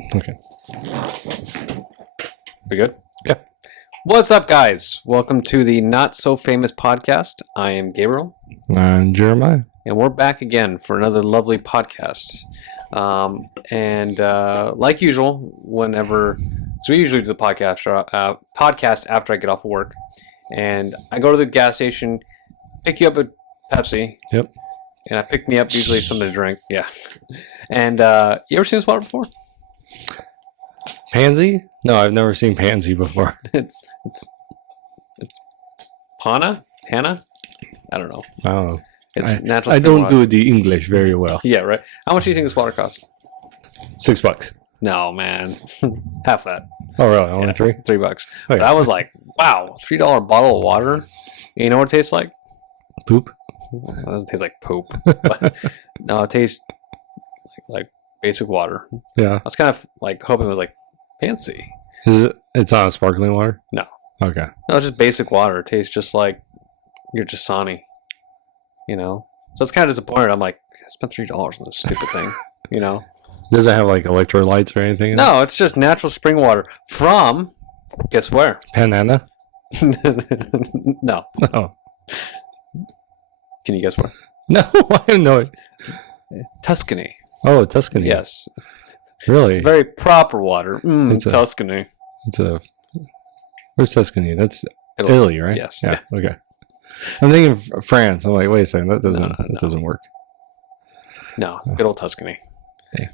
Okay. We good? Yeah. What's up, guys? Welcome to the Not So Famous podcast. I am Gabriel. I'm Jeremiah. And we're back again for another lovely podcast. Like usual, so we usually do the podcast after I get off of work. And I go to the gas station, pick you up a Pepsi. Yep. And I pick me up usually something to drink. Yeah. And you ever seen this water before? Pansy? No, I've never seen Pansy before. It's Pana? Hannah? I don't know. I don't know. It's natural. I don't water. do the English very well. Yeah, right. How much do you think this water costs? $6. No, man. Half that. Oh, really? Only three? $3. Oh, But yeah. I was like, wow, $3 bottle of water? You know what it tastes like? Poop? It doesn't taste like poop. But no, it tastes like basic water. Yeah. I was kind of like hoping it was like fancy. Is it? It's not sparkling water? No. Okay. No, it's just basic water. It tastes just like your Dasani. You know? So it's kind of disappointed. I'm like, I spent $3 on this stupid thing. You know? Does it have like electrolytes or anything? No, it's just natural spring water from, guess where? Banana? No. Oh. Can you guess where? No, I have no idea. Tuscany. Oh, Tuscany. Yes. Really? It's very proper water. It's Tuscany. Where's Tuscany? That's Italy, right? Yes. Yeah. Okay. I'm thinking France. I'm like, wait a second. That doesn't work. No, good old Tuscany. Yeah.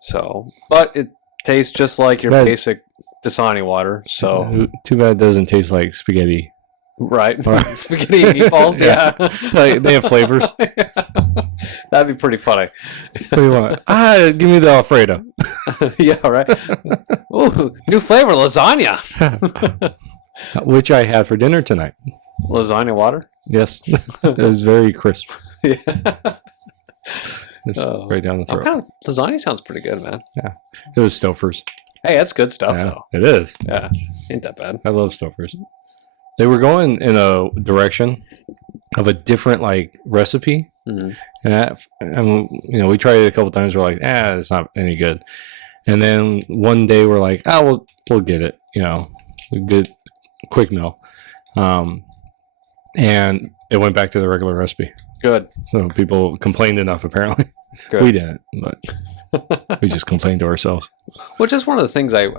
So, but it tastes just like your basic Dasani water. So, too bad it doesn't taste like spaghetti. Right. Spaghetti and meatballs. Yeah. They have flavors. That'd be pretty funny. What do you want? Give me the Alfredo. Yeah, right. Ooh, new flavor, lasagna. Which I had for dinner tonight. Lasagna water? Yes. It was very crisp. Yeah. It's right down the throat. Lasagna sounds pretty good, man. Yeah. It was Stouffer's. Hey, that's good stuff, Yeah, though. it is. Yeah. Ain't that bad. I love Stouffer's. They were going in a direction of a different recipe. Mm-hmm. And we tried it a couple times. We're like, it's not any good. And then one day we're like, we'll get it. A good quick meal. And it went back to the regular recipe. Good. So people complained enough, apparently. Good. We didn't, but we just complained to ourselves. Which is one of the things I've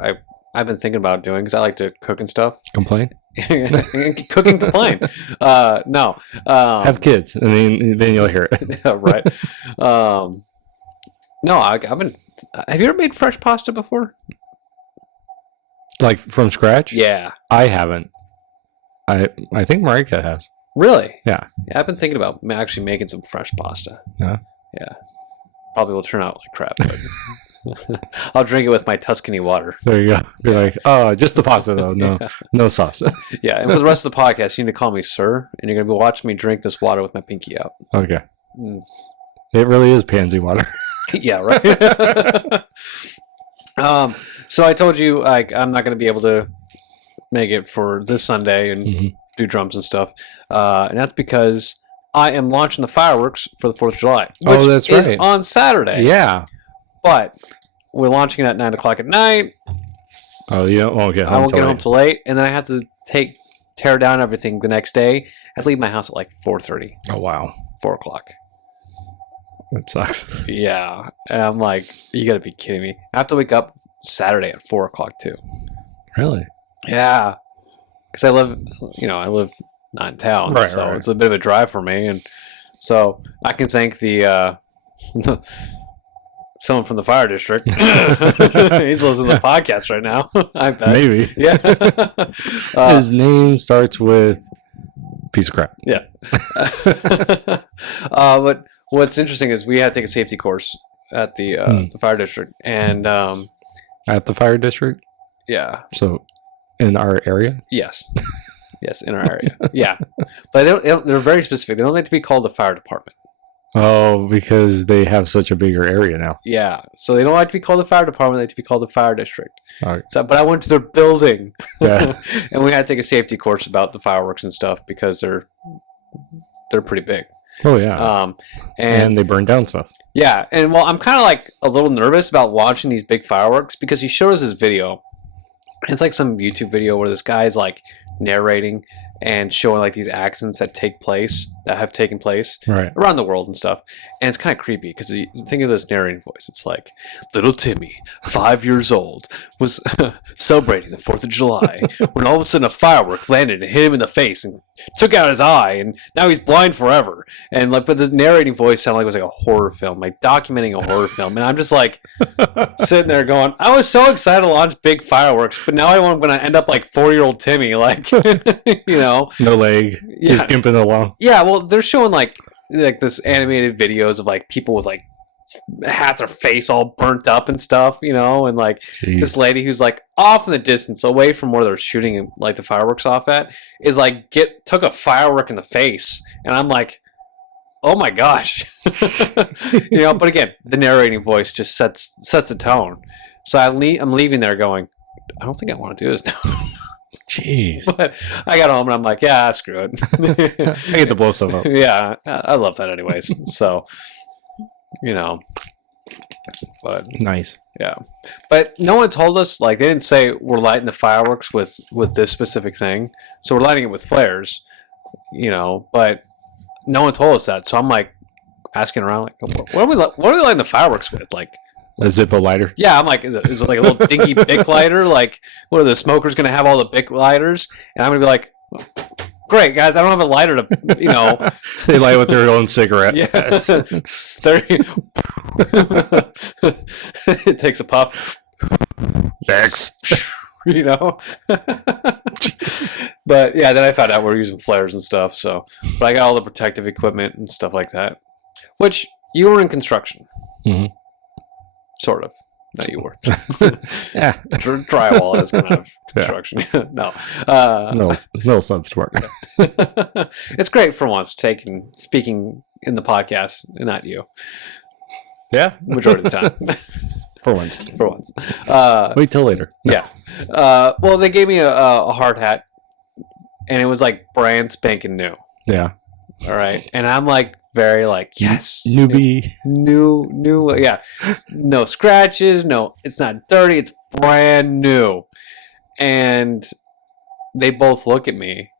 been thinking about doing because I like to cook and stuff. Complain? Cook and complain. No. Have kids, and then you'll hear it. Yeah, right. No, I've been. Have you ever made fresh pasta before? Like from scratch? Yeah. I haven't. I think Marika has. Really? Yeah. I've been thinking about actually making some fresh pasta. Yeah. Yeah. Probably will turn out like crap, but I'll drink it with my Tuscany water. There you go. Be like, just the pasta though. No, no sauce. Yeah. And for the rest of the podcast, you need to call me sir, and you're gonna be watching me drink this water with my pinky out. Okay. Mm. It really is pansy water. Yeah. Right. So I told you I'm not gonna be able to make it for this Sunday and do drums and stuff, and that's because I am launching the fireworks for the 4th of July, which that's is right. on Saturday. Yeah. But we're launching it at 9 o'clock at night. Oh, yeah. Won't get home. I won't get home till late, and then I have to tear down everything the next day. I have to leave my house at like 4:30. Oh, wow. 4 o'clock. That sucks. Yeah, and I'm like, you got to be kidding me! I have to wake up Saturday at 4 o'clock too. Really? Yeah, because I live not in town, right, so right. It's a bit of a drive for me, and so I can thank the someone from the fire district. He's listening to the podcast right now. I bet. Maybe. Yeah. His name starts with piece of crap. Yeah. But what's interesting is we had to take a safety course at the fire district, and At the fire district? yeah. So, in our area? Yes. Yes, in our area. Yeah. But they're very specific. They don't like to be called the fire department. Oh, because they have such a bigger area now. Yeah. So they don't like to be called the fire department. They like to be called the fire district. All right. So, but I went to their building. Yeah. And we had to take a safety course about the fireworks and stuff because they're pretty big. Oh yeah. And they burn down stuff. Yeah, and well, I'm kind of like a little nervous about launching these big fireworks because he showed us this video. It's like some YouTube video where this guy's like narrating and showing like these accidents that have taken place Right. around the world and stuff. And it's kind of creepy because you think of this narrating voice. It's like, little Timmy, 5 years old, was celebrating the 4th of July when all of a sudden a firework landed and hit him in the face and took out his eye, and now he's blind forever. And like, but this narrating voice sounded like it was like a horror film, like documenting a horror film. And I'm just like sitting there going, I was so excited to launch big fireworks, but now I'm going to end up like 4-year-old Timmy, like, you know, no leg, he's gimping along. Yeah, well, they're showing like this animated videos of like people with like half their face all burnt up and stuff, you know, and like this lady who's like off in the distance, away from where they're shooting like the fireworks off at, is like took a firework in the face, and I'm like, oh my gosh, you know. But again, the narrating voice just sets the tone. So I'm leaving there going, I don't think I want to do this now. Jeez. But I got home and I'm like, yeah, screw it. I get to blow stuff up. Yeah, I love that anyways. So, you know, but nice. Yeah, but no one told us, like, they didn't say we're lighting the fireworks with this specific thing. So we're lighting it with flares, you know, but no one told us that. So I'm like asking around, like, what are we lighting the fireworks with? Like, a Zippo lighter? Yeah, I'm like, is it like a little dinky Bic lighter? Like, what are the smokers going to have all the Bic lighters? And I'm going to be like, great, guys, I don't have a lighter to, you know. They light with their own cigarette. Yeah. It takes a puff. Next. You know? But, yeah, then I found out we're using flares and stuff, so. But I got all the protective equipment and stuff like that. Which, you were in construction. Mm-hmm. Sort of. No, you were. Yeah. Drywall is kind of construction. No. No subsport. It's great for once speaking in the podcast and not you. Yeah. Majority of the time. For once. Wait till later. No. Yeah. Well, they gave me a hard hat, and it was like brand spanking new. Yeah. All right. And I'm like, very like, yes, newbie, new, yeah, no scratches, no, it's not dirty, it's brand new. And they both look at me,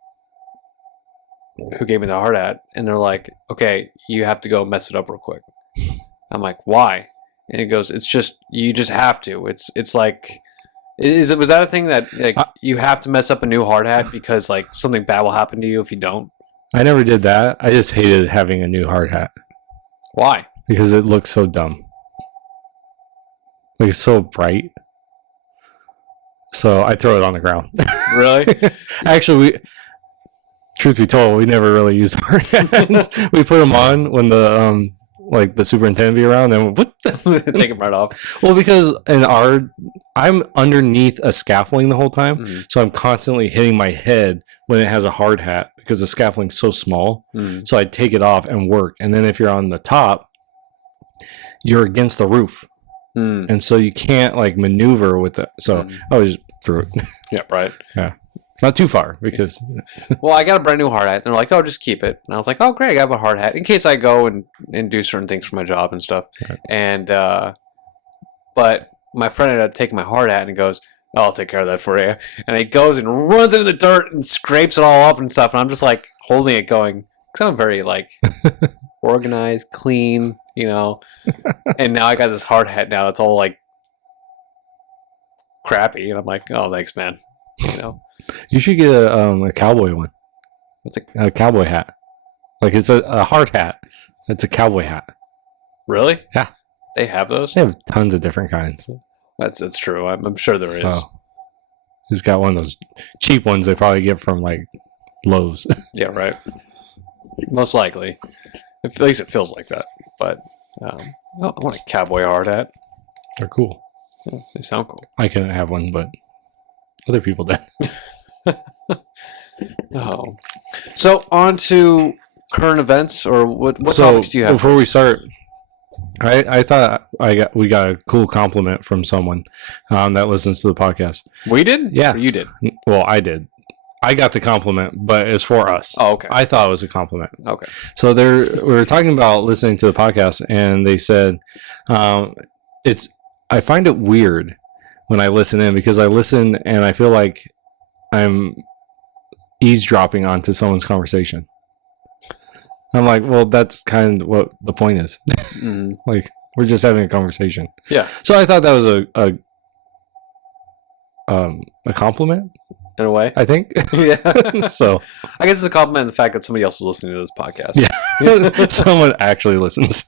who gave me the hard hat, and they're like, okay, you have to go mess it up real quick. I'm like, why? And he goes, it's just, you just have to. It's like, was that a thing that like you have to mess up a new hard hat because like something bad will happen to you if you don't? I never did that. I just hated having a new hard hat. Why? Because it looks so dumb. Like, it's so bright. So I throw it on the ground. Really? Actually, truth be told, we never really used hard hats. We put them on when the the superintendent be around, and what? Take them right off. Well, because I'm underneath a scaffolding the whole time, so I'm constantly hitting my head when it has a hard hat because the scaffolding's so small. So I take it off and work, and then if you're on the top, you're against the roof, and so you can't like maneuver with it. So I always threw it. Yeah, right. Yeah. Not too far because... Well, I got a brand new hard hat. And they're like, oh, just keep it. And I was like, oh, great. I have a hard hat in case I go and do certain things for my job and stuff. Right. And, but my friend ended up taking my hard hat and he goes, oh, I'll take care of that for you. And he goes and runs into the dirt and scrapes it all up and stuff. And I'm just like holding it going, because I'm very like organized, clean, you know. And now I got this hard hat now. It's all like crappy. And I'm like, oh, thanks, man. You know. You should get a cowboy one. What's a cowboy hat? Like it's a hard hat. It's a cowboy hat. Really? Yeah. They have those? They have tons of different kinds. That's true. I'm sure there is. He's got one of those cheap ones they probably get from like Lowe's. Yeah, right. Most likely. At least it feels like that. But I want a cowboy hard hat. They're cool. Yeah, they sound cool. I couldn't have one, but other people did. Oh. So on to current events, or what topics do you have? Before we start, I thought we got a cool compliment from someone that listens to the podcast. We did? Yeah. Or you did? Well, I did. I got the compliment, but it's for us. Oh, okay. I thought it was a compliment. Okay. So we were talking about listening to the podcast, and they said, I find it weird when I listen in because I listen and I feel like I'm eavesdropping onto someone's conversation. I'm like, well, that's kind of what the point is. Mm-hmm. Like, we're just having a conversation. Yeah. So I thought that was a compliment. In a way, I think. Yeah. So I guess it's a compliment in the fact that somebody else is listening to this podcast. Yeah. Someone actually listens.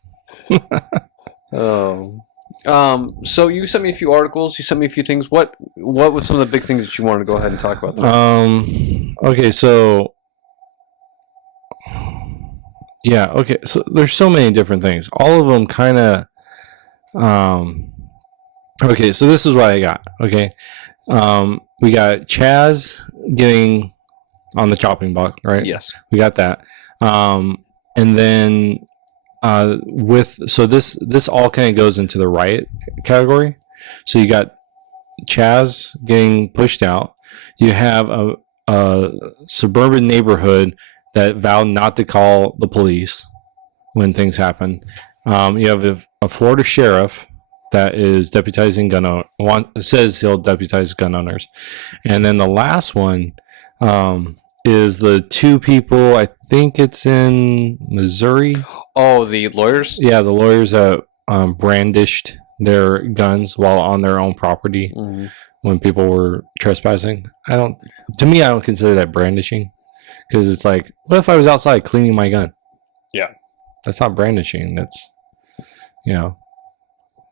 Oh. So you sent me a few articles. You sent me a few things. What were some of the big things that you wanted to go ahead and talk about? Okay. So. Yeah. Okay. So there's so many different things. All of them kind of. Okay. So this is what I got. Okay. We got Chaz getting on the chopping block, right? Yes. We got that. And then this all kind of goes into the riot category. So you got Chaz getting pushed out. You have a suburban neighborhood that vowed not to call the police when things happen. You have a Florida sheriff that is deputizing says he'll deputize gun owners. And then the last one is the two people, I think it's in Missouri. Oh, the lawyers? Yeah, the lawyers that brandished their guns while on their own property when people were trespassing. I don't consider that brandishing because it's like, what if I was outside cleaning my gun? Yeah. That's not brandishing. That's,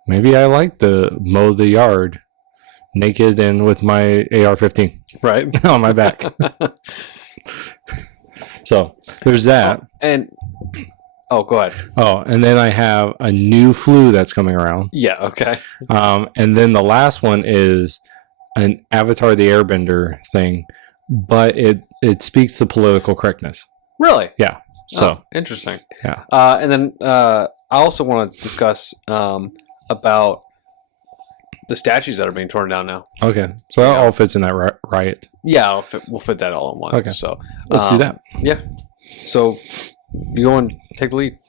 maybe I like to mow the yard naked and with my AR-15 right on my back. So there's that. Go ahead. Oh, and then I have a new flu that's coming around. Yeah. Okay. And then the last one is an Avatar the Airbender thing, but it speaks to political correctness. Really? Yeah. So interesting. Yeah. And then I also want to discuss about the statues that are being torn down now. Okay. So that all fits in that riot. Yeah, we'll fit that all in one. Okay. So let's do that. Yeah. So you go and take the lead.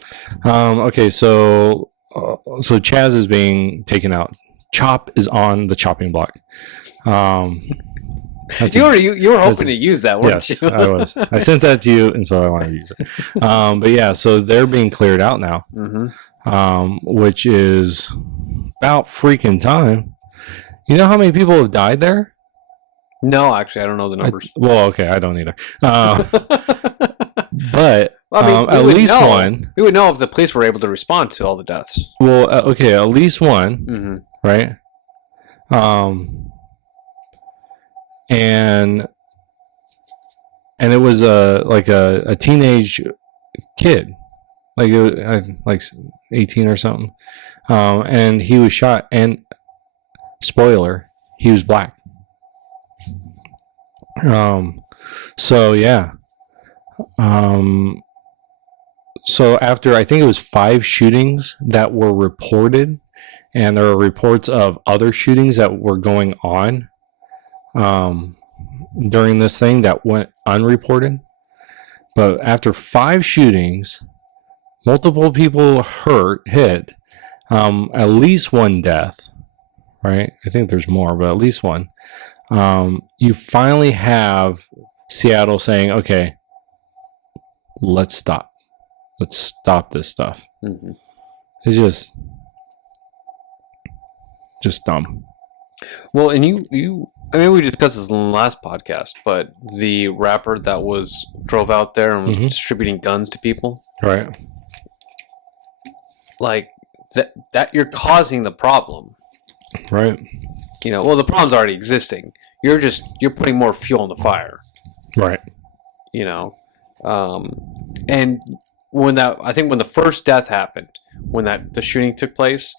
Okay. So Chaz is being taken out. Chop is on the chopping block. You were hoping to use that, weren't you? Yes, I was. I sent that to you, and so I wanted to use it. But yeah, so they're being cleared out now, which is about freaking time. You know how many people have died there? No, actually, I don't know the numbers. I don't either. But at least one. We would know if the police were able to respond to all the deaths. Well, okay, at least one, right? And it was a teenage kid, like 18 or something, and he was shot. And spoiler, he was black. So yeah. So after, I think it was 5 shootings that were reported, and there are reports of other shootings that were going on during this thing that went unreported. But after 5 shootings, multiple people hit, at least one death, right? I think there's more, but at least one. You finally have Seattle saying, okay, let's stop this stuff. It's just dumb. Well, and I mean, we discussed this in the last podcast, but the rapper that drove out there and was distributing guns to people, right? Like that you're causing the problem, right? Well, the problem's already existing. You're putting more fuel on the fire, right? And when the first death happened, when the shooting took place,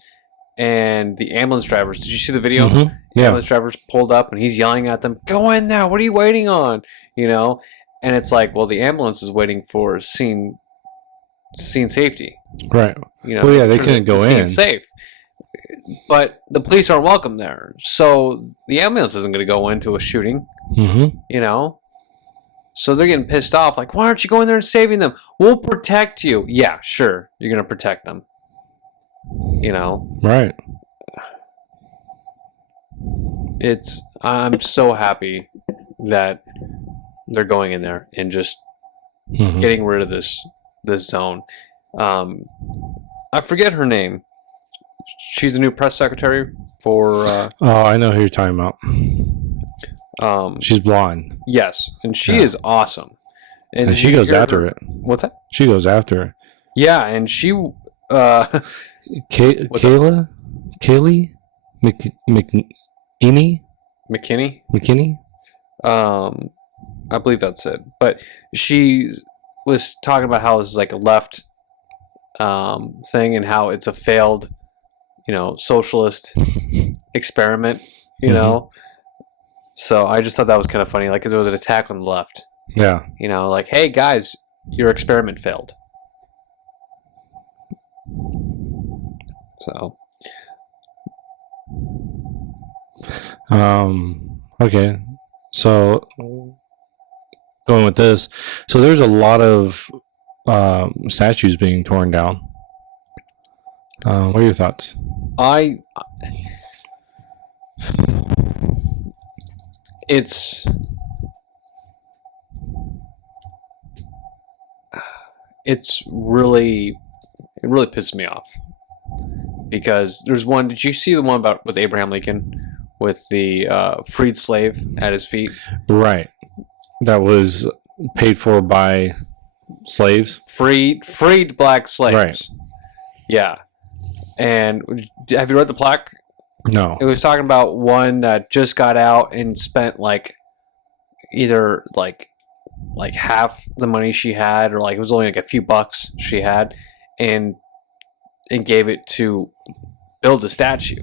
and the ambulance drivers, did you see the video? Yeah. Ambulance drivers pulled up and he's yelling at them, "Go in there! What are you waiting on?" And it's like, well, the ambulance is waiting for scene safety, right? Well, yeah, they couldn't go in. Safe, but the police aren't welcome there, so the ambulance isn't going to go into a shooting. So they're getting pissed off. Like, why aren't you going there and saving them? We'll protect you. Yeah, sure. You're going to protect them. You know? Right. I'm so happy that they're going in there and just getting rid of this zone. I forget her name. She's the new press secretary for... I know who you're talking about. She's blonde. Yes, and she is awesome. And she goes after it. What's that? She goes after it. Yeah, and she... Kaylee? McKinney? I believe that's it. But she was talking about how this is like a left thing and how it's a failed, socialist experiment, know? So I just thought that was kind of funny. Like, 'cause there was an attack on the left. Yeah. Like, hey, guys, your experiment failed. So. Okay. So going with this, so there's a lot of statues being torn down. What are your thoughts? It really pisses me off because there's one. Did you see the one with Abraham Lincoln with the freed slave at his feet? Right. That was paid for by slaves. Freed black slaves. Right. Yeah. And have you read the plaque? No. It was talking about one that just got out and spent either half the money she had, or it was only a few bucks she had, and gave it to build a statue.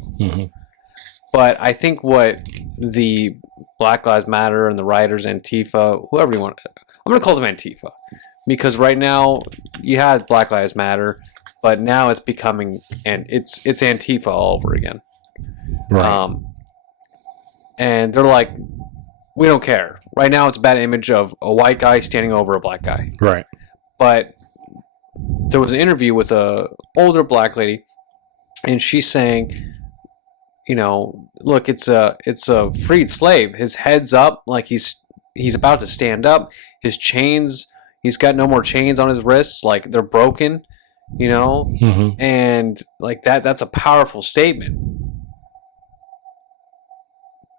But I think what the Black Lives Matter and the rioters, Antifa, whoever you want, I'm going to call them Antifa, because right now you had Black Lives Matter, but now it's becoming, and it's Antifa all over again. Right. And they're like, we don't care. Right now it's a bad image of a white guy standing over a black guy. Right. But there was an interview with a older black lady, and she's saying, look, it's a freed slave. His head's up, like he's about to stand up. His chains, he's got no more chains on his wrists, like they're broken, and that's a powerful statement.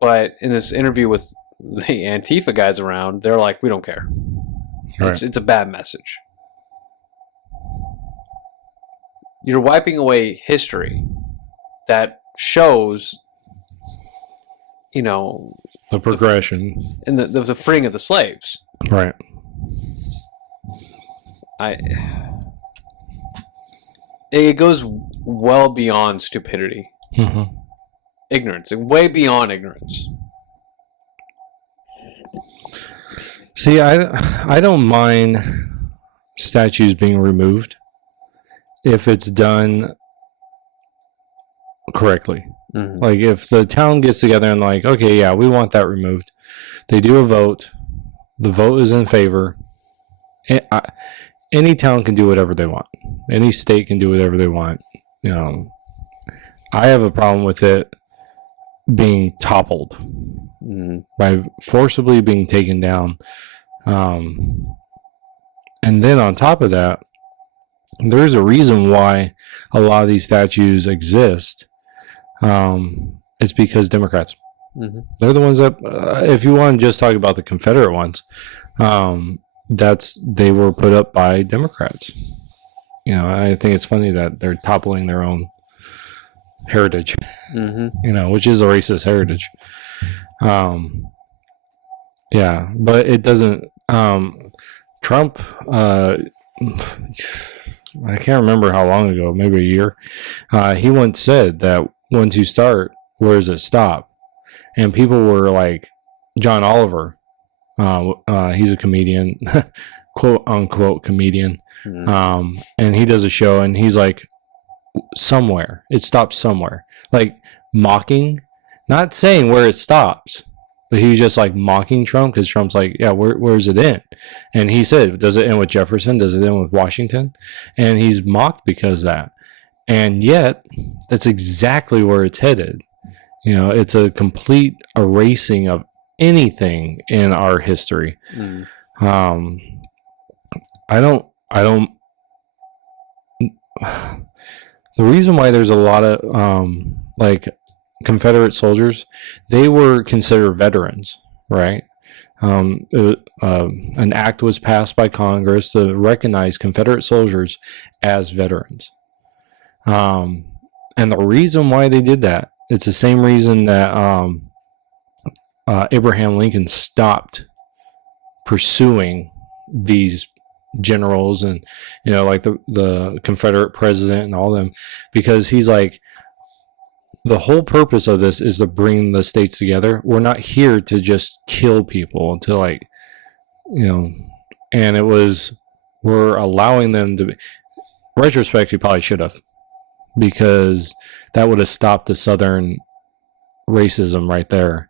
But in this interview with the Antifa guys around, they're like, we don't care. Right. It's a bad message. You're wiping away history that shows, the progression and the freeing of the slaves. Right. It goes well beyond stupidity. Ignorance, way beyond ignorance. See, I don't mind statues being removed if it's done correctly. Like if the town gets together and okay, yeah, we want that removed. They do a vote. The vote is in favor. Any town can do whatever they want. Any state can do whatever they want. I have a problem with it being toppled by forcibly being taken down. And then on top of that, there's a reason why a lot of these statues exist. It's because Democrats. They're the ones that, if you want to just talk about the Confederate ones, they were put up by Democrats. I think it's funny that they're toppling their own heritage, which is a racist heritage. Yeah, but it doesn't. Trump, I can't remember how long ago, maybe a year, he once said that once you start, where does it stop? And people were like, John Oliver, he's a comedian, quote unquote comedian, and he does a show, and he's like, somewhere, it stops somewhere, like mocking, not saying where it stops, but he was just like mocking Trump because Trump's like, yeah, where's it end? And he said, does it end with Jefferson? Does it end with Washington? And he's mocked because of that. And yet, that's exactly where it's headed. You know, it's a complete erasing of anything in our history. I don't. The reason why there's a lot of like Confederate soldiers, they were considered veterans, right? An act was passed by Congress to recognize Confederate soldiers as veterans. And the reason why they did that, it's the same reason that Abraham Lincoln stopped pursuing these generals and, you know, like the Confederate president and all them, because he's like, the whole purpose of this is to bring the states together. We're not here to just kill people, to like, you know, and it was, we're allowing them to be, retrospect, he probably should have, because that would have stopped the Southern racism right there,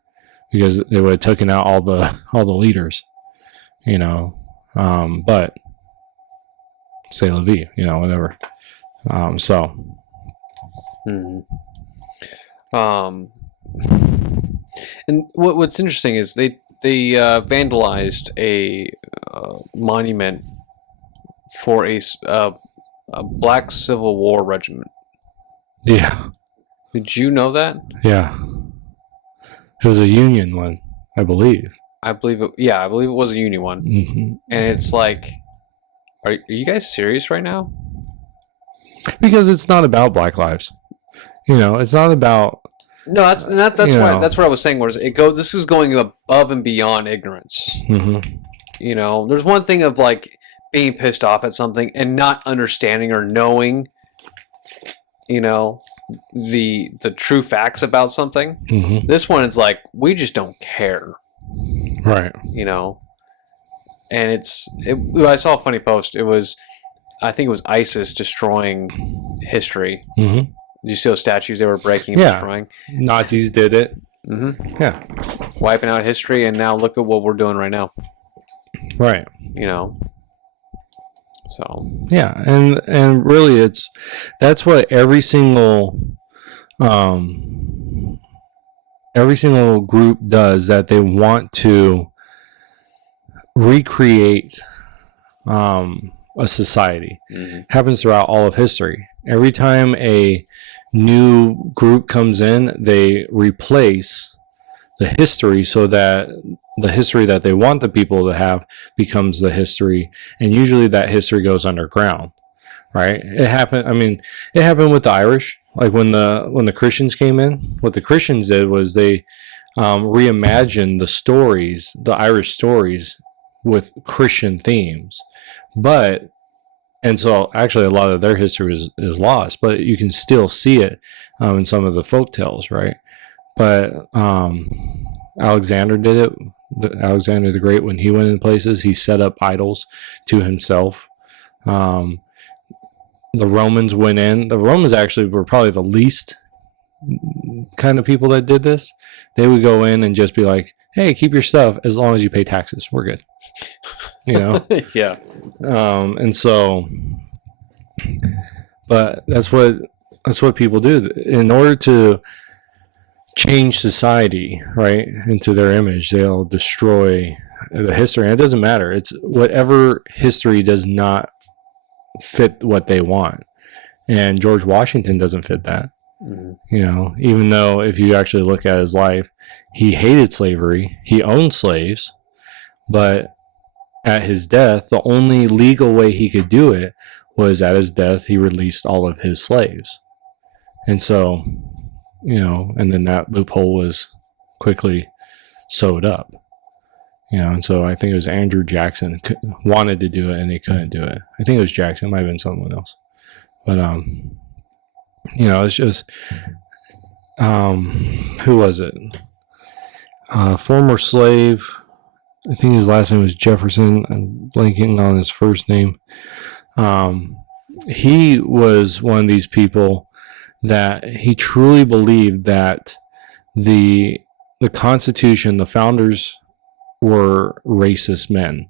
because they would have taken out all the leaders, you know. But say la vie, you know, whatever. And what's interesting is they vandalized a monument for a black Civil War regiment. Yeah. Did you know that? Yeah. It was a Union one, I believe. I believe it was a Union one. Mm-hmm. And it's like, are you guys serious right now? Because it's not about Black lives. You know, it's not about. No, that's what I was saying. Was this is going above and beyond ignorance. Mm-hmm. You know, there's one thing of like being pissed off at something and not understanding or knowing, you know, the true facts about something. Mm-hmm. This one is like, we just don't care. Right. You know, and I saw a funny post. I think it was ISIS destroying history. Mm-hmm. Did you see those statues they were breaking and destroying? Nazis did it. Mm-hmm. Yeah. Wiping out history, and now look at what we're doing right now. Right. You know. So. Yeah, and really, that's what every single group does, that they want to recreate a society. Mm-hmm. Happens throughout all of history. Every time a new group comes in, they replace the history so that the history that they want the people to have becomes the history, and usually that history goes underground, right? It happened with the Irish. Like when the Christians came in, what the Christians did was they reimagined the Irish stories with Christian themes, and so actually a lot of their history is lost, but you can still see it in some of the folk tales, right? But Alexander did it. Alexander the Great, when he went in places, he set up idols to himself. The Romans went in. The Romans actually were probably the least kind of people that did this. They would go in and just be like, hey, keep your stuff as long as you pay taxes. We're good. You know? Yeah. And so, but that's what people do. In order to change society, right, into their image, they'll destroy the history. And it doesn't matter. It's whatever history does not fit what they want. And George Washington doesn't fit that. Mm-hmm. You know, even though if you actually look at his life, he hated slavery, he owned slaves, but at his death, the only legal way he could do it was at his death, he released all of his slaves. And so, you know, and then that loophole was quickly sewed up, you know. And so I think it was Andrew Jackson wanted to do it and he couldn't do it. I think it was Jackson. It might have been someone else. But, you know, it's just, who was it? Former slave. I think his last name was Jefferson. I'm blanking on his first name. He was one of these people that he truly believed that the the Constitution, the founders were racist men.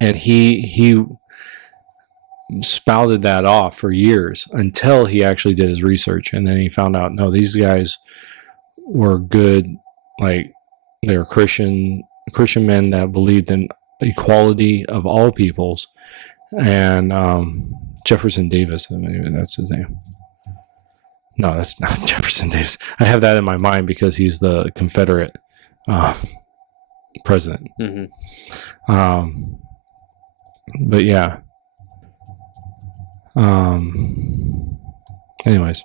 And he spouted that off for years until he actually did his research. And then he found out, no, these guys were good, like they were Christian men that believed in equality of all peoples. And Jefferson Davis, maybe that's his name. No, that's not Jefferson Davis. I have that in my mind because he's the Confederate president. Mm-hmm. But yeah. Anyways.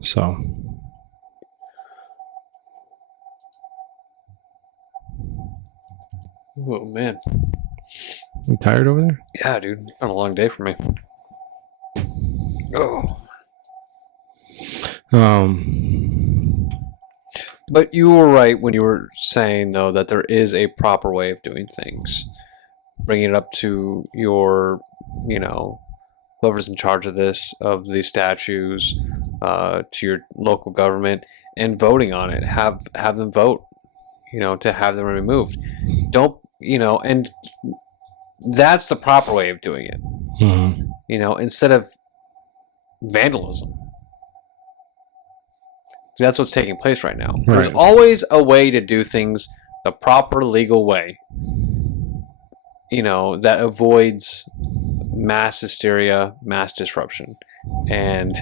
So. Oh, man. You tired over there? Yeah, dude. It's been a long day for me. Oh. But you were right when you were saying, though, that there is a proper way of doing things. Bringing it up to your, whoever's in charge of this, of these statues, to your local government, and voting on it. Have them vote, to have them removed. Don't, and that's the proper way of doing it. Mm-hmm. Instead of vandalism. That's what's taking place right now. Right. There's always a way to do things the proper legal way, that avoids mass hysteria, mass disruption. And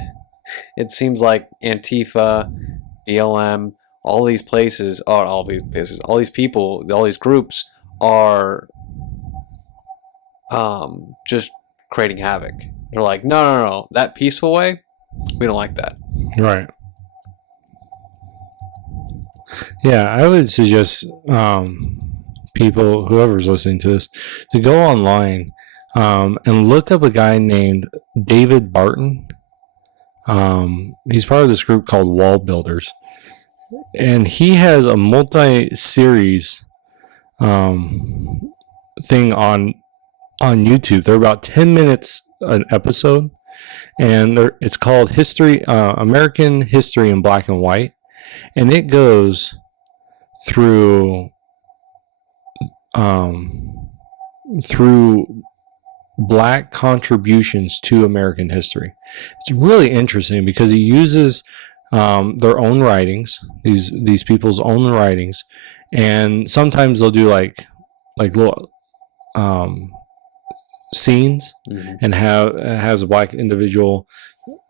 it seems like Antifa, BLM, all these people, all these groups are just creating havoc. They're like, no, that peaceful way, we don't like that. Right. Yeah, I would suggest people, whoever's listening to this, to go online and look up a guy named David Barton. He's part of this group called Wall Builders. And he has a multi-series thing on YouTube. They're about 10 minutes an episode. And it's called American History in Black and White. And it goes through black contributions to American history. It's really interesting because he uses their own writings, these people's own writings, and sometimes they'll do like little scenes, mm-hmm. and has a black individual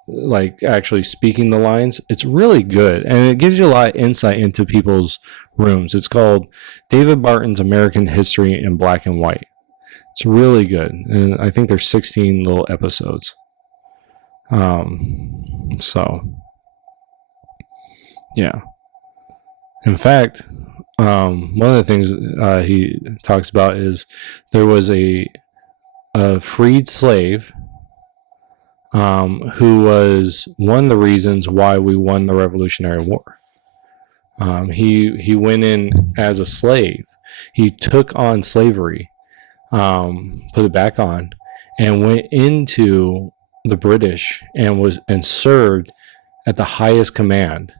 like actually speaking the lines. It's really good, and it gives you a lot of insight into people's rooms. It's called David Barton's American History in Black and White. It's really good, and I think there's 16 little episodes. So yeah. In fact, one of the things he talks about is there was a freed slave who was one of the reasons why we won the Revolutionary War. He went in as a slave. He took on slavery, put it back on, and went into the British and served at the highest command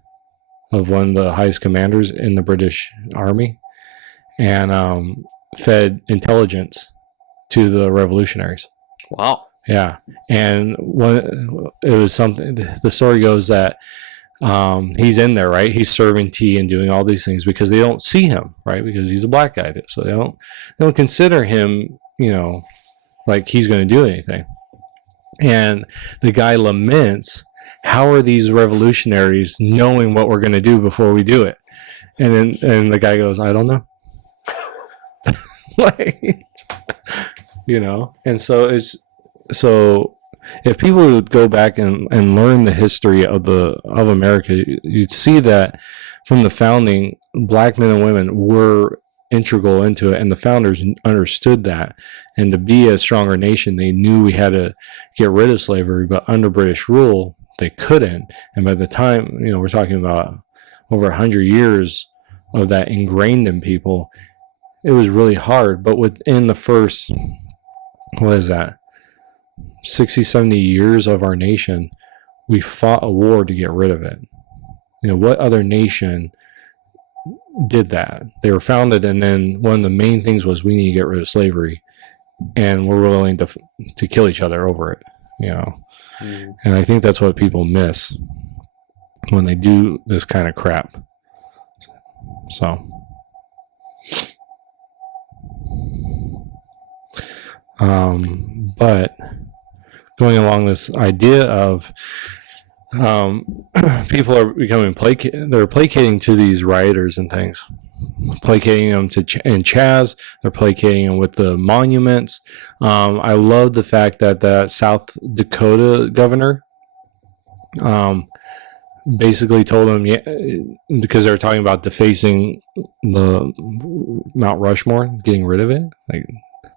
of one of the highest commanders in the British Army, and fed intelligence to the revolutionaries. Wow. Yeah. And it was something, the story goes that he's in there, right? He's serving tea and doing all these things because they don't see him, right? Because he's a black guy. So they don't consider him, like he's going to do anything. And the guy laments, how are these revolutionaries knowing what we're going to do before we do it? And the guy goes, I don't know. And so if people would go back and learn the history of America, you'd see that from the founding, black men and women were integral into it, and the founders understood that. And to be a stronger nation, they knew we had to get rid of slavery, but under British rule, they couldn't. And by the time, we're talking about over 100 years of that ingrained in people, it was really hard. But within the first, 60, 70 years of our nation, we fought a war to get rid of it. what other nation did that? They were founded, and then one of the main things was we need to get rid of slavery, and we're willing to kill each other over it. And I think that's what people miss when they do this kind of crap. So, but going along this idea of people are becoming they're placating to these rioters and things, placating them in Chaz. They're placating them with the monuments. I love the fact that the South Dakota governor basically told him, because they were talking about defacing the Mount Rushmore, getting rid of it. Like,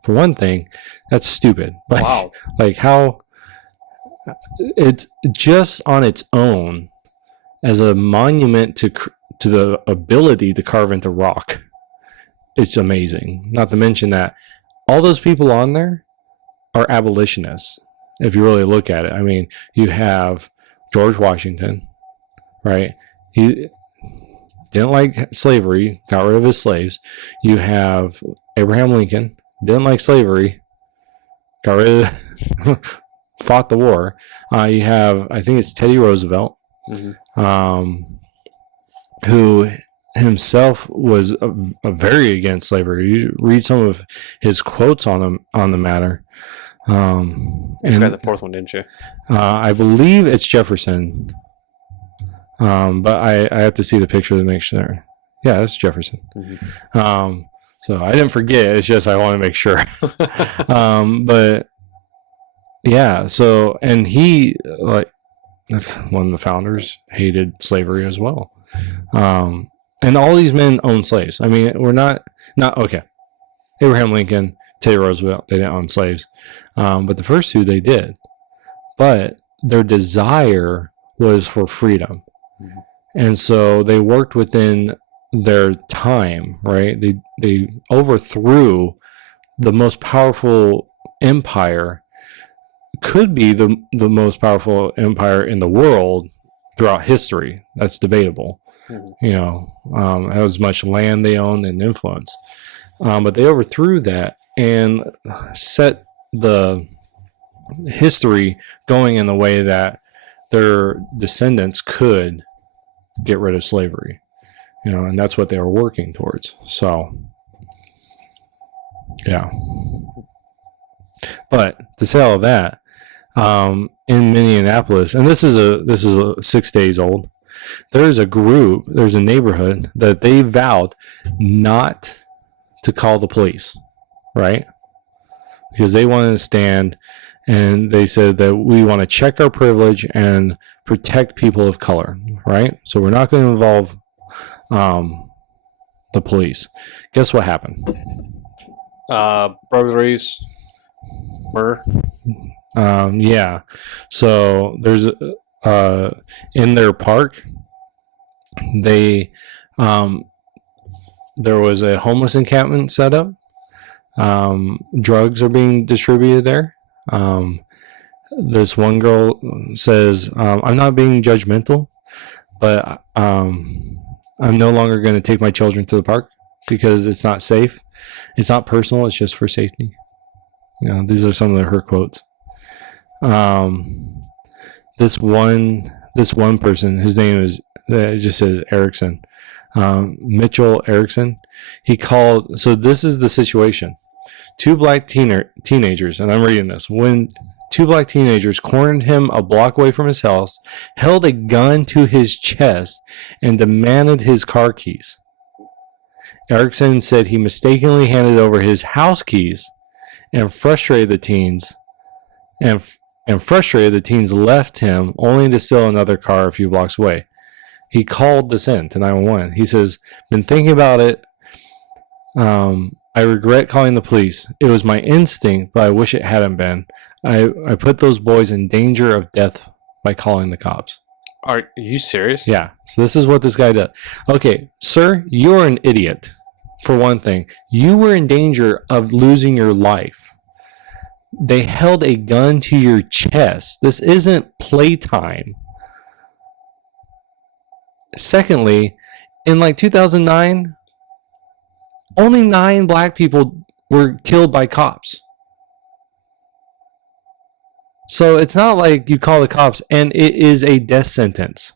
for one thing, that's stupid. Wow. Like how it's just on its own as a monument to the ability to carve into rock. It's amazing. Not to mention that all those people on there are abolitionists. If you really look at it, I mean, you have George Washington, right? He didn't like slavery, got rid of his slaves. You have Abraham Lincoln, didn't like slavery, got rid of fought the war. You have, I think it's Teddy Roosevelt, who himself was very against slavery. You read some of his quotes on the matter. You read the fourth one, didn't you? I believe it's Jefferson. But I have to see the picture to make sure. Yeah, it's Jefferson. So I didn't forget. It's just I want to make sure. But yeah, so, and he, that's one of the founders, hated slavery as well. And all these men owned slaves. I mean, we're not okay. Abraham Lincoln, Teddy Roosevelt, they didn't own slaves. But the first two, they did. But their desire was for freedom. And so they worked within their time, right? They overthrew the most powerful empire, could be the most powerful empire in the world throughout history. That's debatable. As much land they owned and influence. But they overthrew that and set the history going in the way that their descendants could get rid of slavery, and that's what they were working towards. So, yeah. But to say all of that, in Minneapolis, and this is a 6 days old. There's a neighborhood that they vowed not to call the police, right? Because they wanted to stand, and they said that we want to check our privilege and protect people of color, right? So we're not going to involve the police. Guess what happened? Burglaries, murder. Yeah. So there's in their park, there was a homeless encampment set up. Drugs are being distributed there. This one girl says, I'm not being judgmental, but I'm no longer going to take my children to the park because it's not safe. It's not personal. It's just for safety. These are some of her quotes. This one person, his name is, it just says Erickson, Mitchell Erickson. He called, so this is the situation. Two black teenagers, and I'm reading this, when two black teenagers cornered him a block away from his house, held a gun to his chest, and demanded his car keys. Erickson said he mistakenly handed over his house keys and frustrated the teens, left him only to steal another car a few blocks away. He called this in to 911. He says, been thinking about it. I regret calling the police. It was my instinct, but I wish it hadn't been. I put those boys in danger of death by calling the cops. Are you serious? Yeah. So this is what this guy does. Okay, sir, you're an idiot. For one thing, you were in danger of losing your life. They held a gun to your chest. This isn't playtime. Secondly, in like 2009, only 9 black people were killed by cops. So it's not like you call the cops and it is a death sentence.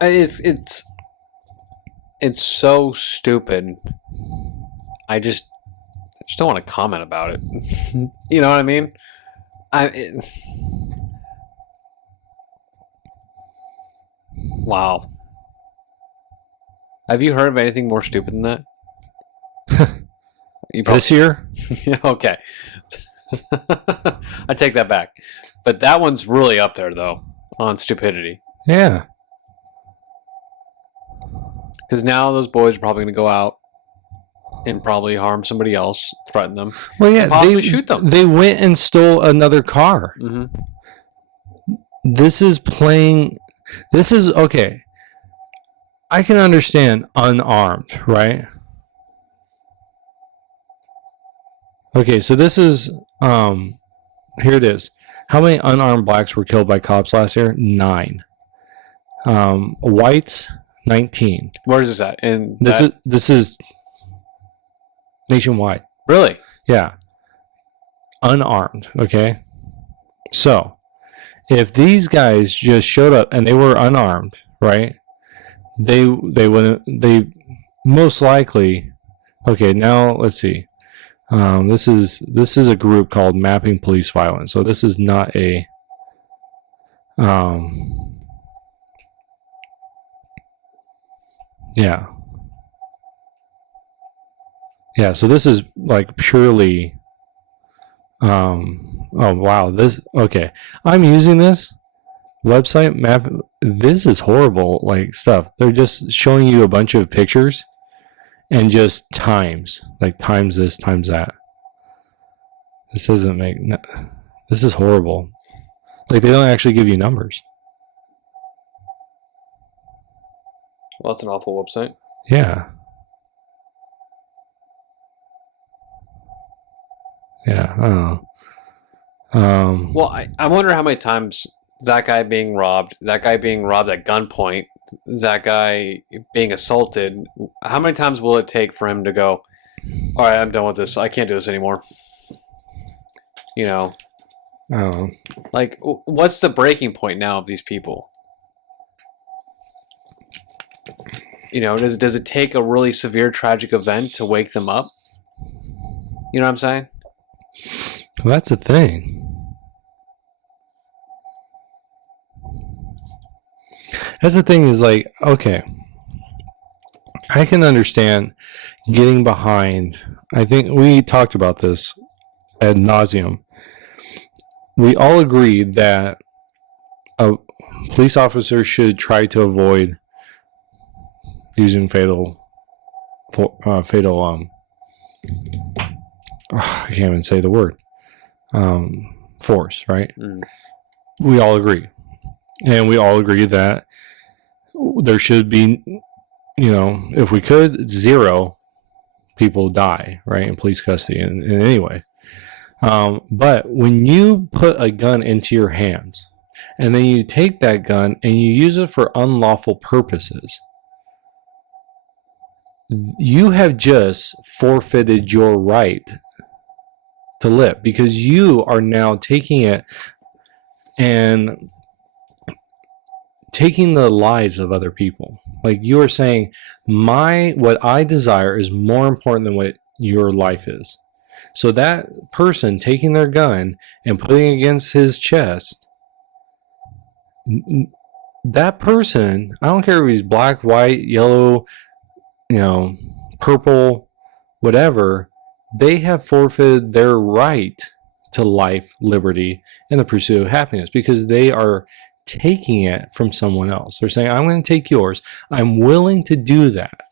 It's so stupid. I just don't want to comment about it. You know what I mean? Wow. Have you heard of anything more stupid than that? This year? Yeah, okay. I take that back. But that one's really up there, though, on stupidity. Yeah. Because now those boys are probably going to go out and probably harm somebody else, threaten them. Well, yeah, possibly shoot them. They went and stole another car. Mm-hmm. This is okay. I can understand unarmed, right? Okay, so this is here it is. How many unarmed blacks were killed by cops last year? 9. Whites, 19. Where is this at? This is nationwide. Really? Yeah. Unarmed, okay? So, if these guys just showed up and they were unarmed, right? They most likely. Okay, now let's see. This is a group called Mapping Police Violence. So this is not a yeah. Yeah, so this is like purely oh wow, okay. I'm using this website map. This is horrible like stuff. They're just showing you a bunch of pictures and just times this times that. This doesn't make this is horrible. Like they don't actually give you numbers. Well, that's an awful website. Yeah. Yeah, I don't know. Well, I wonder how many times that guy being robbed at gunpoint, that guy being assaulted, how many times will it take for him to go, all right, I'm done with this. I can't do this anymore. You know? I don't know. Like, what's the breaking point now of these people? You know, does it take a really severe tragic event to wake them up? You know what I'm saying? Well, that's the thing. That's the thing is like, okay, I can understand getting behind. I think we talked about this ad nauseum. We all agreed that a police officer should try to avoid using fatal I can't even say the word, force, right? We all agree. And we all agree that there should be, you know, if we could, 0 people die, right, in police custody in any way. But when you put a gun into your hands and then you take that gun and you use it for unlawful purposes, you have just forfeited your right to live, because you are now taking it and taking the lives of other people. Like you are saying, what I desire is more important than what your life is. So that person taking their gun and putting it against his chest, that person, I don't care if he's black, white, yellow, you know, purple, whatever, they have forfeited their right to life, liberty, and the pursuit of happiness, because they are taking it from someone else. They're saying, I'm going to take yours. I'm willing to do that.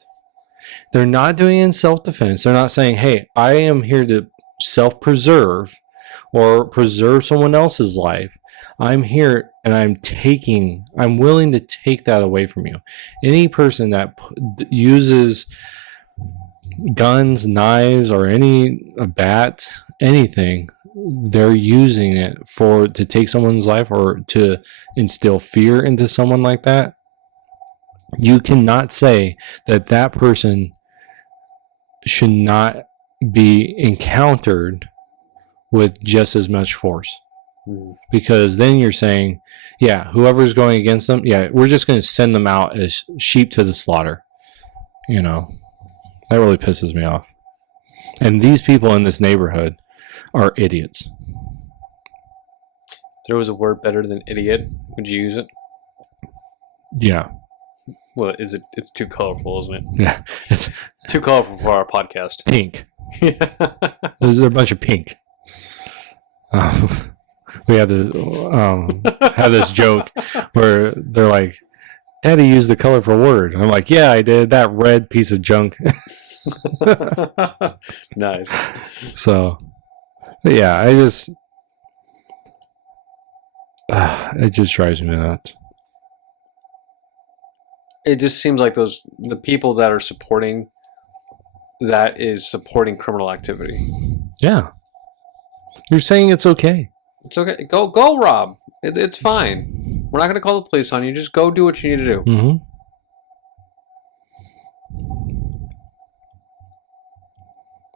They're not doing it in self-defense. They're not saying, hey, I am here to self-preserve or preserve someone else's life. I'm here and I'm willing to take that away from you. Any person that uses guns, knives, or a bat, anything, they're using it to take someone's life or to instill fear into someone like that, you cannot say that that person should not be encountered with just as much force. Because then you're saying, yeah, whoever's going against them, yeah, we're just going to send them out as sheep to the slaughter. You know, that really pisses me off. And these people in this neighborhood are idiots. If there was a word better than idiot, would you use it? Yeah. Well, is it? It's too colorful, isn't it? Yeah. It's too colorful for our podcast. Pink. There's a bunch of pink. We had this joke where they're like, Daddy used the colorful word. I'm like, yeah, I did. That red piece of junk. Nice. So, yeah, it just drives me nuts. It just seems like the people that are supporting that is supporting criminal activity. Yeah. You're saying it's okay. It's okay. Go, Rob. It's fine. We're not going to call the police on you. Just go do what you need to do. Mm-hmm.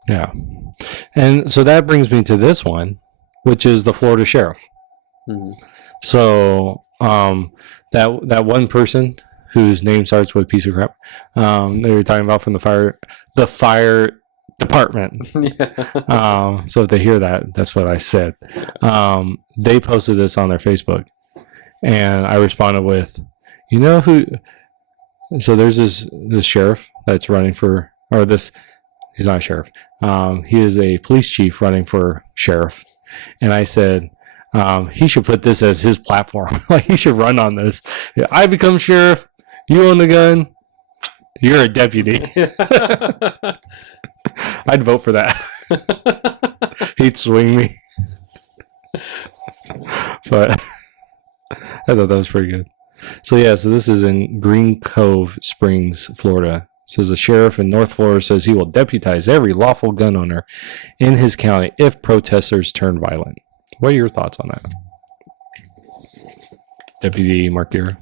Yeah. And so that brings me to this one, which is the Florida sheriff. Mm-hmm. So that one person whose name starts with piece of crap, they were talking about from the fire department. Yeah. So if they hear that, that's what I said. They posted this on their Facebook, and I responded with, you know who? So there's this sheriff that's running for, or this, he's not a sheriff. He is a police chief running for sheriff, and I said, he should put this as his platform. Like, he should run on this. I become sheriff. You own the gun. You're a deputy. I'd vote for that. He'd swing me. But I thought that was pretty good. So yeah, so this is in Green Cove Springs, Florida. It says the sheriff in North Florida says he will deputize every lawful gun owner in his county if protesters turn violent. What are your thoughts on that? Deputy Mark Guerra.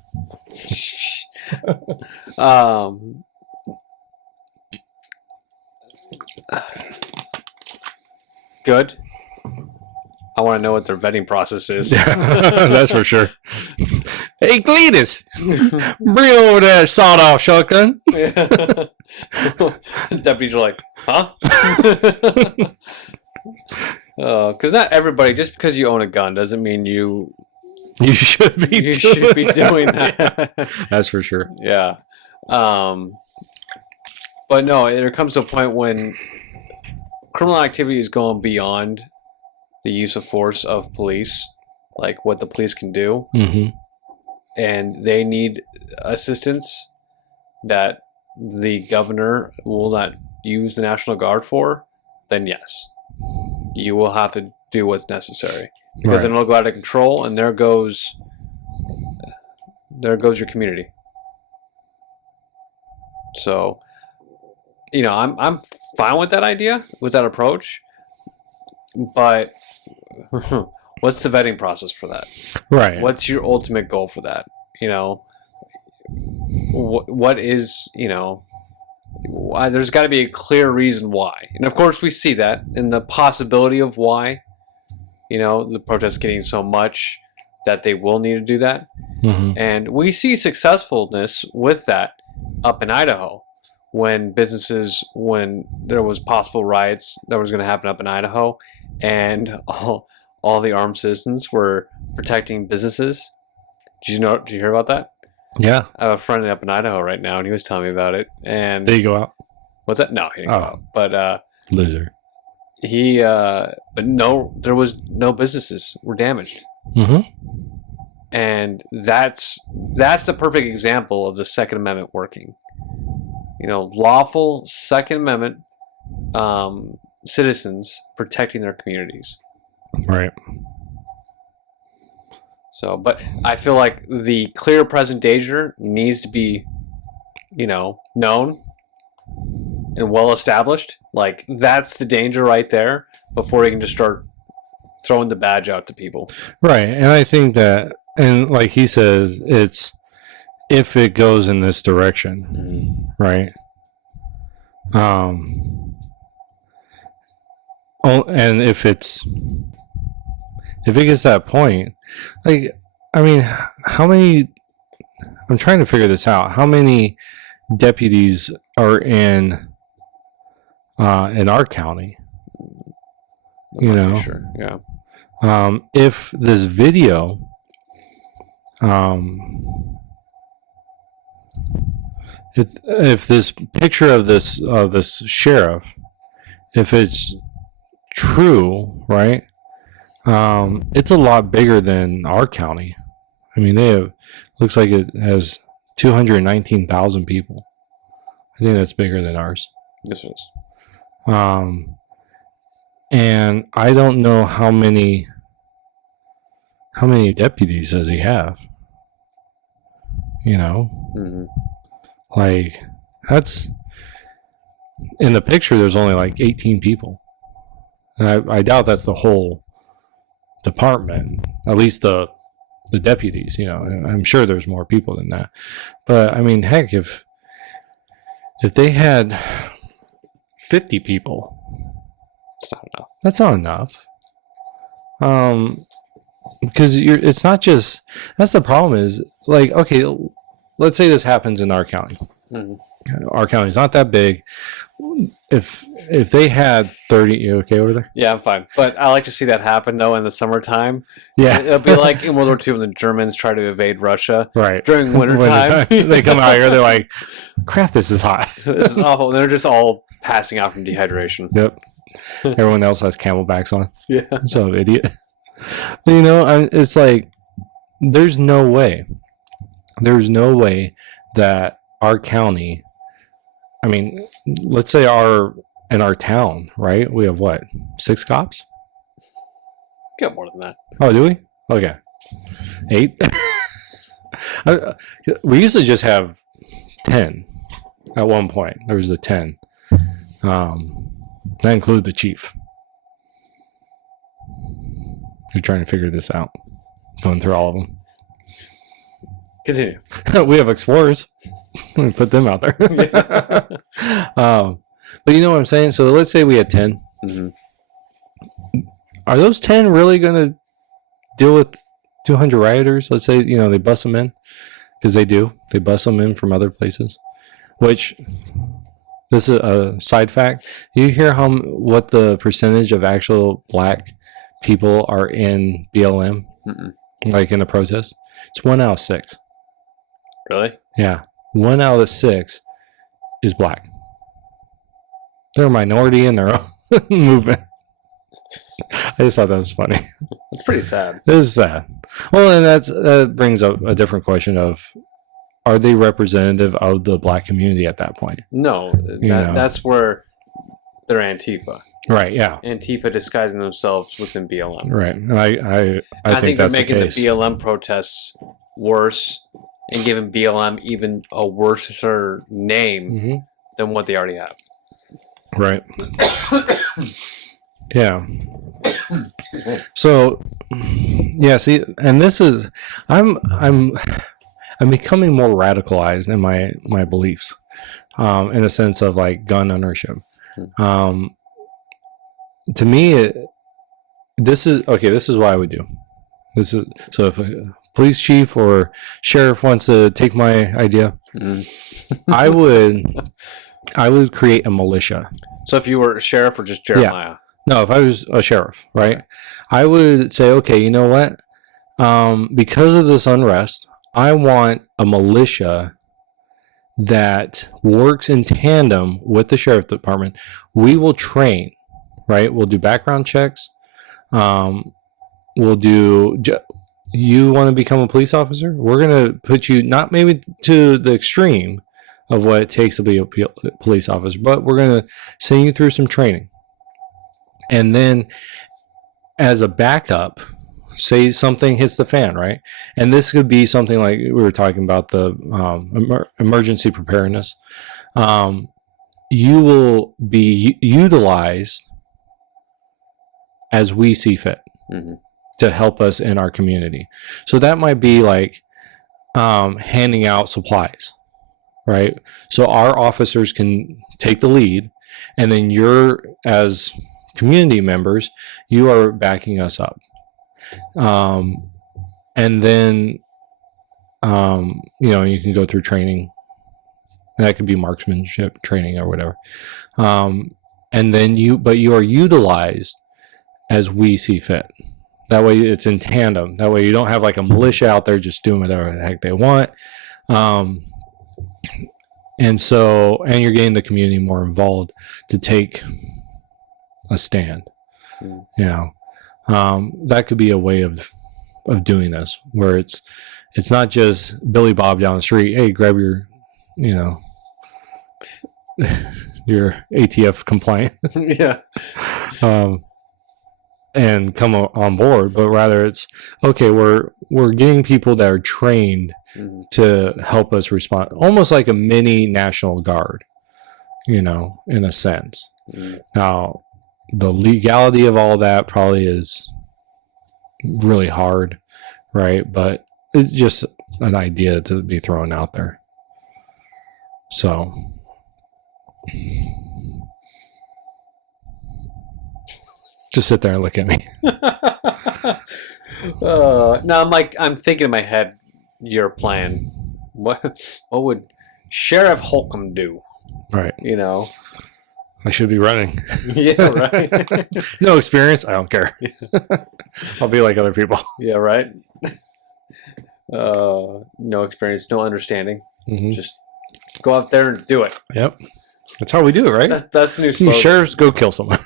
Good. I want to know what their vetting process is. That's for sure. Hey, Cletus, bring over that sawed-off shotgun. Deputies are like, huh? Because not everybody, just because you own a gun doesn't mean you should be doing that. That's for sure. Yeah. But no, there comes to a point when criminal activity is going beyond the use of force of police, like what the police can do. Mm-hmm. And they need assistance that the governor will not use the National Guard for, then yes, you will have to do what's necessary, because then it'll go out of control, and there goes your community. So, you know, I'm fine with that idea, with that approach, but what's the vetting process for that? Right. What's your ultimate goal for that? You know, what is, you know, why? There's got to be a clear reason why. And of course we see that in the possibility of why, you know, the protest getting so much that they will need to do that. Mm-hmm. And we see successfulness with that up in Idaho when there was possible riots that was going to happen up in Idaho, and all the armed citizens were protecting businesses. Did you hear about that? Yeah. I have a friend up in Idaho right now, and he was telling me about it. And did he go out? What's that? No, he didn't go out. But loser. But no, there was no businesses were damaged. Mm-hmm. And that's the perfect example of the Second Amendment working. You know, lawful Second Amendment citizens protecting their communities. Right. So, but I feel like the clear present danger needs to be, you know, known and well established. Like, that's the danger right there before you can just start throwing the badge out to people. Right. And I think that, and like he says, it's if it goes in this direction, right? And if it gets to that point, like, I mean, how many, I'm trying to figure this out. How many deputies are in our county? I'm not too sure. Yeah. If this video, if this picture of this sheriff, if it's true, right? It's a lot bigger than our county. I mean, looks like it has 219,000 people. I think that's bigger than ours. This is. And I don't know how many deputies does he have? Like, that's in the picture. There's only like 18 people, and I doubt that's the whole department. At least the deputies. I'm sure there's more people than that. But I mean, heck, if they had 50 people. It's not enough. That's not enough. Because it's not just, that's the problem is, like, okay, let's say this happens in our county. Our county's not that big. If they had 30, you okay over there? Yeah, I'm fine. But I like to see that happen, though, in the summertime. Yeah. It'll be like in World War II when the Germans try to evade Russia. Right. During wintertime. They come out here, they're like, crap, this is hot. This is awful. And they're just all passing out from dehydration. Yep. Everyone else has camelbacks on. Yeah. So idiot. But, it's like, there's no way that our county, I mean, let's say in our town, right? We have what? 6 cops? Got more than that. Oh, do we? Okay. 8? We used to just have 10 at one point. There was a 10. That included the chief. You're trying to figure this out. Going through all of them. Continue. We have explorers. We put them out there. But you know what I'm saying? So let's say we had 10. Mm-hmm. Are those 10 really going to deal with 200 rioters? Let's say, they bust them in. Because they do. They bust them in from other places. Which, this is a side fact. You hear what the percentage of actual black people are in BLM? Mm-mm. Like in the protest? It's 1 out of 6. Really? Yeah. 1 out of 6 is black. They're a minority in their own movement. I just thought that was funny. It's pretty sad. It is sad. Well, and that brings up a different question of, are they representative of the black community at that point? No. That's where they're Antifa. Right, yeah. Antifa disguising themselves within BLM. Right. And I think they're that's making the case. The BLM protests worse and giving BLM even a worser name than what they already have. Right. Yeah. So, yeah, see, and this is, I'm becoming more radicalized in my beliefs, in the sense of like gun ownership. To me, this is what I would do. So if a police chief or sheriff wants to take my idea, I would create a militia. So if you were a sheriff or just Jeremiah? Yeah. No, if I was a sheriff, right? I would say, okay, you know what? Because of this unrest, I want a militia that works in tandem with the sheriff department. We will train, right? We'll do background checks. We'll do, you want to become a police officer? We're going to put you, not maybe to the extreme of what it takes to be a police officer, but we're going to send you through some training. And then as a backup, say something hits the fan, right? And this could be something like we were talking about, the emergency preparedness. You will be utilized as we see fit. to help us in our community. So that might be like handing out supplies, right? So our officers can take the lead, and then you're, as community members, you are backing us up. And then, you can go through training. And that could be marksmanship training or whatever. And then you are utilized as we see fit. That way it's in tandem. That way you don't have like a militia out there just doing whatever the heck they want. And you're getting the community more involved to take a stand. That could be a way of doing this, where it's not just Billy Bob down the street, hey, grab your your ATF compliant and come on board, but rather it's okay, we're getting people that are trained to help us respond, almost like a mini National Guard, in a sense. Now the legality of all that probably is really hard, right? But it's just an idea to be thrown out there. So just sit there and look at me. No, I'm thinking in my head your plan. What would Sheriff Holcomb do? Right. I should be running. Yeah, right. No experience. I don't care. I'll be like other people. Yeah, right. No experience, no understanding. Just go out there and do it. Yep. That's how we do it, right? That's the new slogan. Sheriffs go kill someone.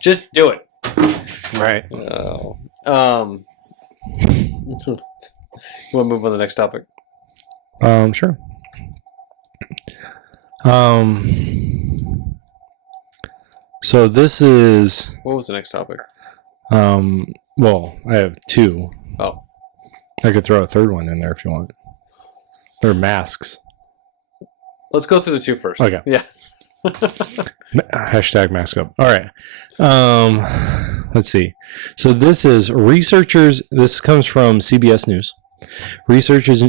Just do it. Right. You want to move on to the next topic? Sure. So this is... What was the next topic? Well, I have two. Oh. I could throw a third one in there if you want. They're masks. Let's go through the two first. Okay. Yeah. Hashtag mask up. All right. Let's see. So this is researchers. This comes from CBS News. Researchers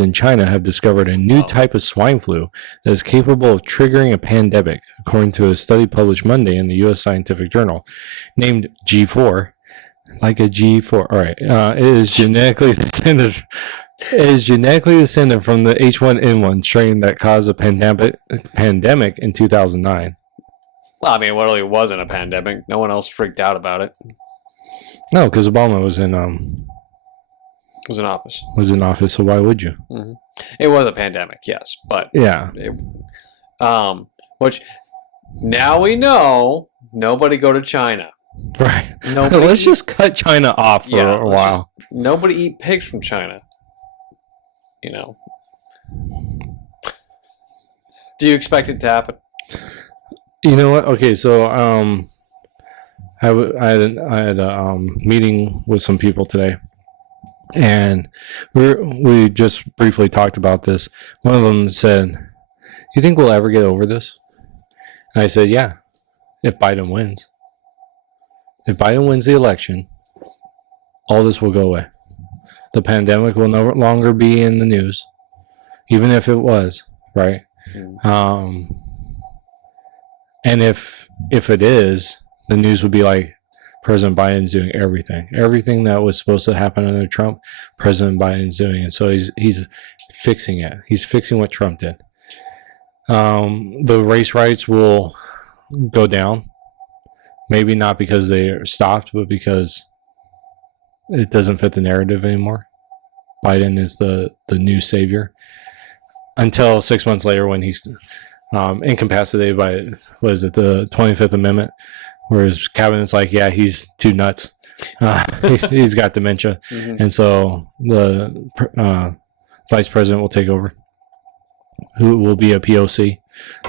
in China have discovered a new type of swine flu that is capable of triggering a pandemic, according to a study published Monday in the U.S. Scientific Journal, named G4. Like a G4. All right. It is genetically descended from the H1N1 strain that caused a pandemic in 2009. Well, I mean, it really wasn't a pandemic. No one else freaked out about it. No, because Obama was in office. So why would you? Mm-hmm. It was a pandemic, yes, but yeah. Which now we know. Nobody go to China. Right. Let's just cut China off for a while. Nobody eat pigs from China. Do you expect it to happen? You know what? Okay, so I had a meeting with some people today, and we just briefly talked about this. One of them said, "You think we'll ever get over this?" And I said, "Yeah, if Biden wins. If Biden wins the election, all this will go away. The pandemic will no longer be in the news, even if it was, right? And if it is, the news would be like, President Biden's doing everything that was supposed to happen under Trump, President Biden's doing it. So he's fixing it. He's fixing what Trump did. The race riots will go down. Maybe not because they are stopped, but because it doesn't fit the narrative anymore. Biden is the new savior. Until 6 months later when he's incapacitated by, the 25th Amendment, where his cabinet's like, yeah, he's too nuts. He's got dementia. Mm-hmm. And so the vice president will take over, who will be a POC,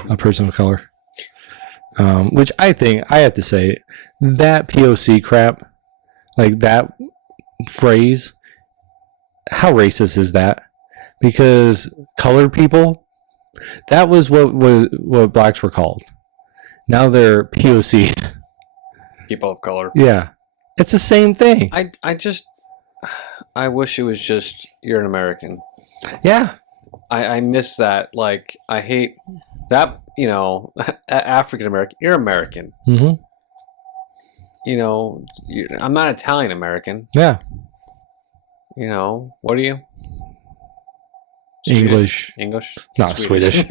a person of color. Which I think, I have to say, that POC crap, like that phrase, how racist is that? Because colored people, that was what blacks were called. Now they're POCs. People of color. Yeah. It's the same thing. I wish it was just you're an American. Yeah. I miss that. Like, I hate that, African American. You're American. Mm-hmm. I'm not Italian American. Yeah. What are you? English. Not Swedish.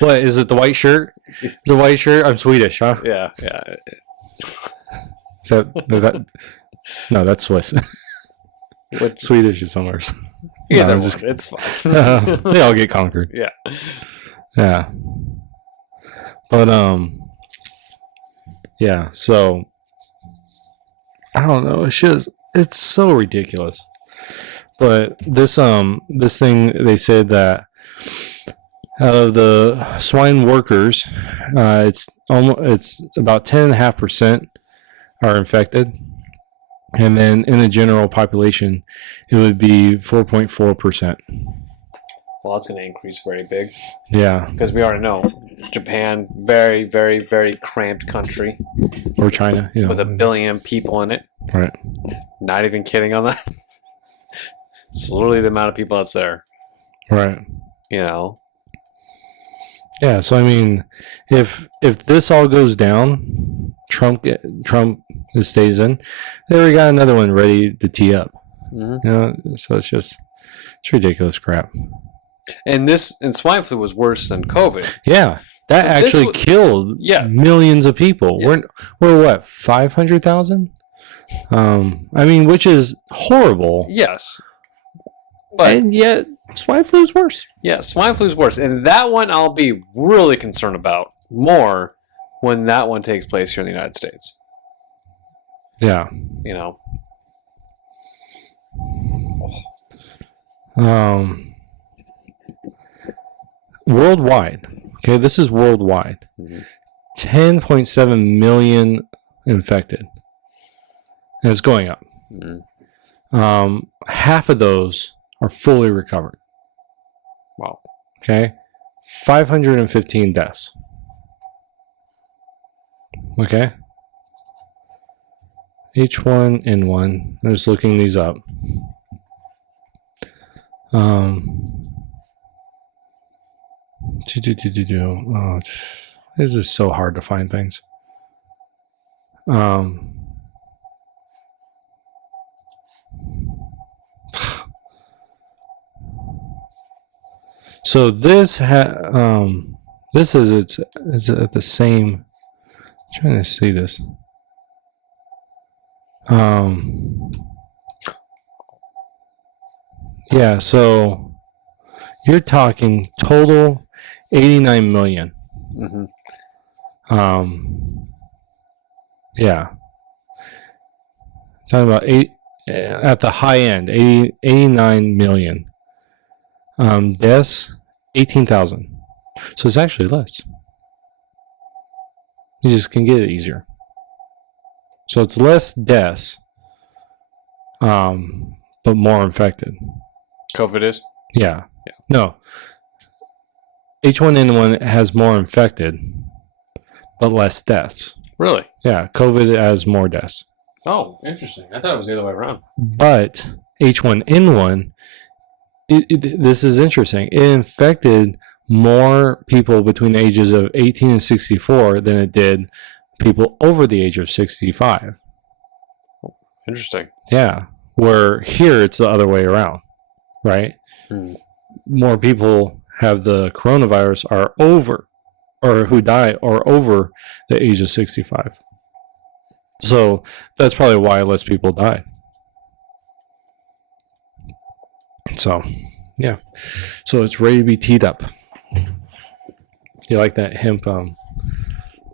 What is it? The white shirt? The white shirt? I'm Swedish, huh? Yeah. No, that's Swiss. What? Swedish is somewhere. Yeah, No, it's fine. they all get conquered. Yeah. Yeah. But yeah. So I don't know. It's so ridiculous. But this thing, they said that out of the swine workers, it's about 10.5% are infected, and then in the general population, it would be 4.4%. Well, that's going to increase very big. Yeah, because we already know Japan, very, very, very cramped country, or China, with 1 billion people in it. Right. Not even kidding on that. It's literally the amount of people that's there. Right. Yeah. So I mean, if this all goes down, Trump stays in, then we got another one ready to tee up. Mm-hmm. So it's ridiculous crap. And swine flu was worse than COVID. Yeah, that actually killed millions of people. Yeah. We're what, 500,000? I mean, which is horrible. Yes. And yet, swine flu is worse. Yeah, swine flu is worse. And that one I'll be really concerned about more when that one takes place here in the United States. Yeah. Worldwide. Okay, this is worldwide. 10.7 million infected. And it's going up. Half of those are fully recovered. Wow. Okay. 515 deaths. Okay. H1N1. I'm just looking these up. Oh, this is so hard to find things. So this is at the same. I'm trying to see this. Yeah, so you're talking total 89 million. Yeah. Talking about at the high end, 89 million. Deaths, 18,000. So it's actually less. You just can get it easier. So it's less deaths, but more infected. COVID is? Yeah. No. H1N1 has more infected, but less deaths. Really? Yeah. COVID has more deaths. Oh, interesting. I thought it was the other way around. But H1N1, this is interesting. It infected more people between the ages of 18 and 64 than it did people over the age of 65. Interesting. Yeah. Where here it's the other way around, right? More people have the coronavirus are over, or who die are over the age of 65. So that's probably why less people died. So, yeah. So it's ready to be teed up. You like that hemp, that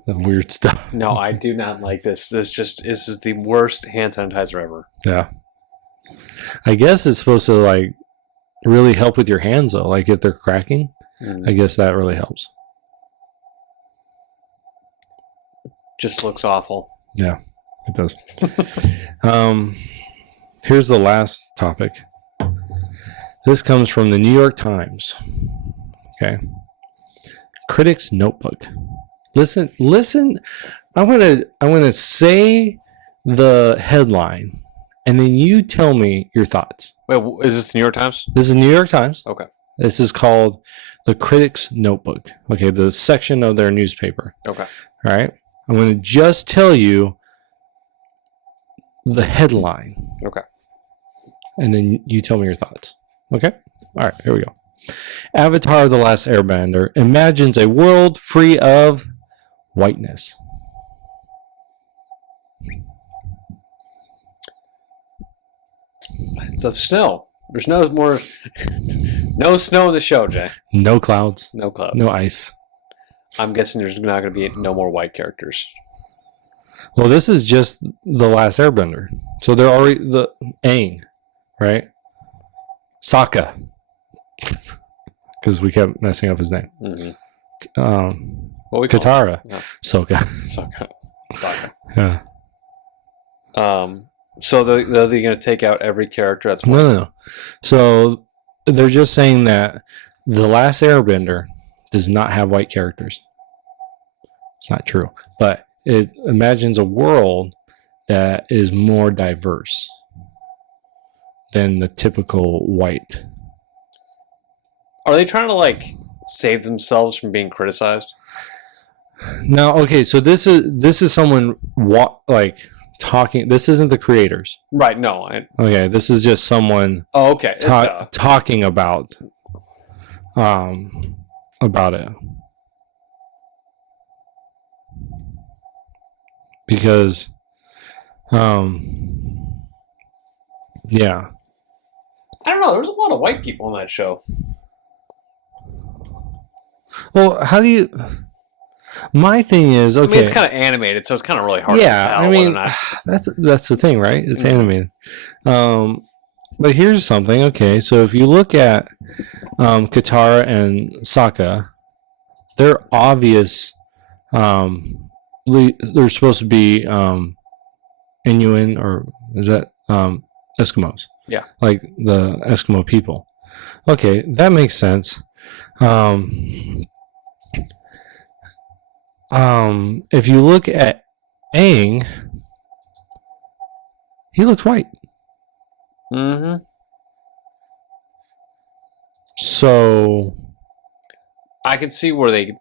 weird stuff? No, I do not like this. This is the worst hand sanitizer ever. Yeah. I guess it's supposed to like really help with your hands though. Like if they're cracking, I guess that really helps. Just looks awful. Yeah, it does. Here's the last topic. This comes from the New York Times. Okay. Critic's Notebook. Listen. I'm gonna say the headline, and then you tell me your thoughts. Wait, is this the New York Times? This is New York Times. Okay. This is called The Critic's Notebook. Okay, the section of their newspaper. Okay. All right. I'm going to just tell you the headline. Okay. And then you tell me your thoughts. Okay? All right, here we go. Avatar: The Last Airbender imagines a world free of whiteness. It's of snow. There's no more... no snow in the show, Jay. No clouds. No clouds. No ice. I'm guessing there's not going to be no more white characters. Well, this is just The Last Airbender. So they're already... the Aang, right? Sokka. Because we kept messing up his name. What we call Katara. Yeah. Sokka. Sokka. Yeah. So they're going to take out every character that's white? No. So they're just saying that The Last Airbender does not have white characters. It's not true. But it imagines a world that is more diverse than the typical white. Are they trying to like save themselves from being criticized? Now, okay, so this is someone talking. This isn't the creators. Right, no. Okay, this is just someone okay. talking about it. Because yeah. I don't know, there's a lot of white people on that show. Well, how do you... My thing is, okay. I mean, it's kind of animated, so it's kind of really hard to tell. I mean, whether or not... that's the thing, right? It's animated. But here's something. Okay, so if you look at Katara and Sokka, they're obvious. They're supposed to be Inuit, or is that Eskimos? Yeah, like the Eskimo people. Okay, that makes sense. If you look at Aang, he looks white. Mm-hmm. So I can see where they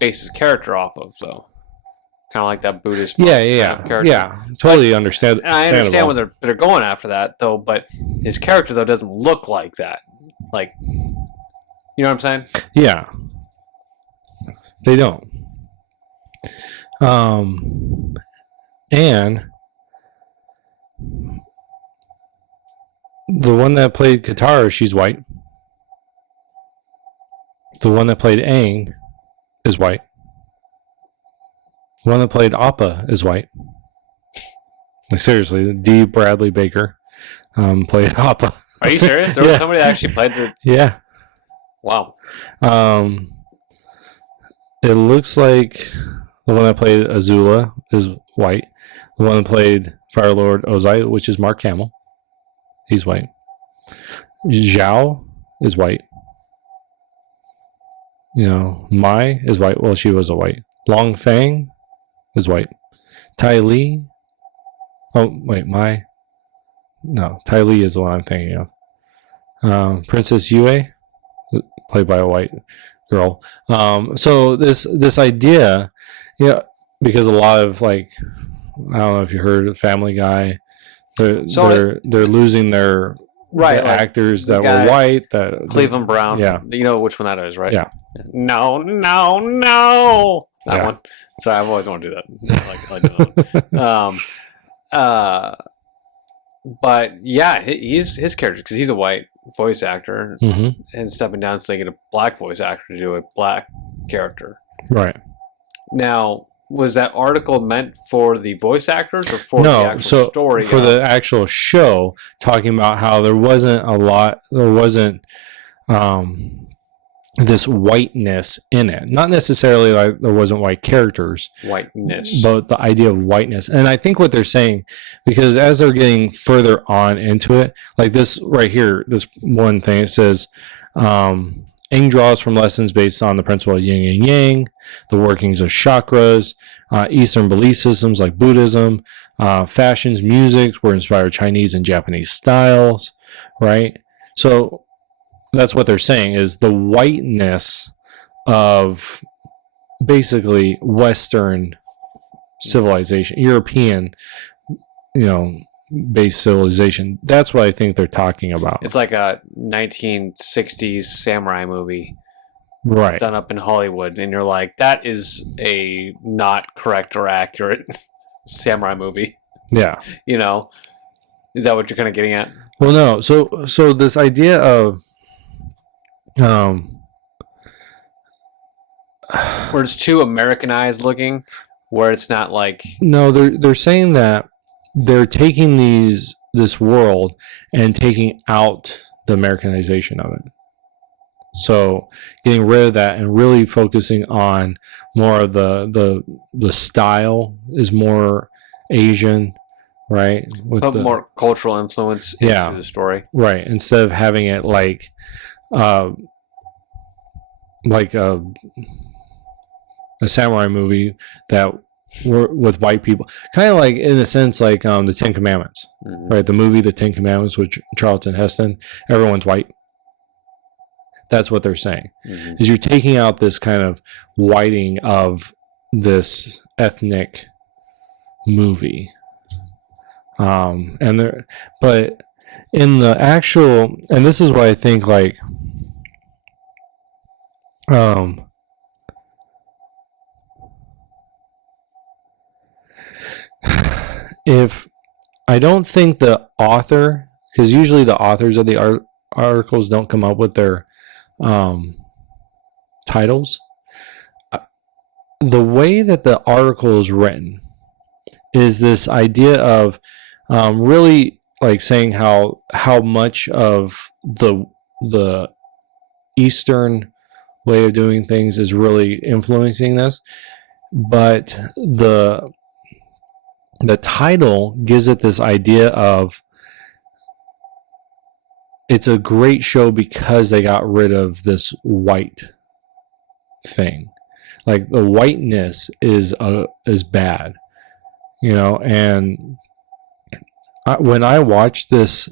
base his character off of, though. Kind of like that Buddhist yeah, totally understand. And I understand when they're going after that, though. But his character, though, doesn't look like that. Like, you know what I'm saying? Yeah, they don't. And the one that played Katara, she's white. The one that played Aang is white. The one that played Appa is white. Like, seriously, D. Bradley Baker played Appa. Are you serious? There was somebody that actually played the... Yeah. Wow. It looks like the one that played Azula is white. The one that played Fire Lord Ozai, which is Mark Hamill, he's white. Zhao is white. You know, Mai is white. Well, she was a white. Long Fang is white. Ty Lee. Oh, wait, Mai. No, Ty Lee is the one I'm thinking of. Princess Yue, played by a white girl. So this idea, because a lot of, like, I don't know if you heard of Family Guy, they're losing their actors that were white. That Cleveland Brown. Yeah, you know which one that is, right? Yeah. No. That one. So I've always wanted to do that. I like that one. But yeah, his character, because he's a white voice actor, and stepping down so they get a black voice actor to do a black character. Right. Now, was that article meant for the voice actors or for the actual story? For the actual show, talking about how there wasn't this whiteness in it. Not necessarily like there wasn't white characters. Whiteness. But the idea of whiteness. And I think what they're saying, because as they're getting further on into it, like this right here, this one thing, it says, Aang draws from lessons based on the principle of yin and yang, the workings of chakras, Eastern belief systems like Buddhism, Fashions, music were inspired Chinese and Japanese styles, right? So that's what they're saying is the whiteness of basically Western civilization, European, based civilization. That's what I think they're talking about. It's like a 1960s samurai movie. Right. Done up in Hollywood, and you're like, that is a not correct or accurate samurai movie. Yeah. Is that what you're kind of getting at? Well, no. So this idea of where it's too Americanized looking, where it's not like... No, they're saying that they're taking this world and taking out the Americanization of it. So getting rid of that and really focusing on more of the style is more Asian, right? With more cultural influence into the story. Right. Instead of having it like a samurai movie that were with white people, kind of like in a sense like the Ten Commandments, right? The movie The Ten Commandments with Charlton Heston, everyone's white. That's what they're saying, is you're taking out this kind of whiting of this ethnic movie. But in the actual, and this is why I think like, if I don't think the author, because usually the authors of the articles don't come up with their titles. The way that the article is written is this idea of really like saying how much of the Eastern way of doing things is really influencing this, but the title gives it this idea of it's a great show because they got rid of this white thing. Like the whiteness is bad, and when I watched this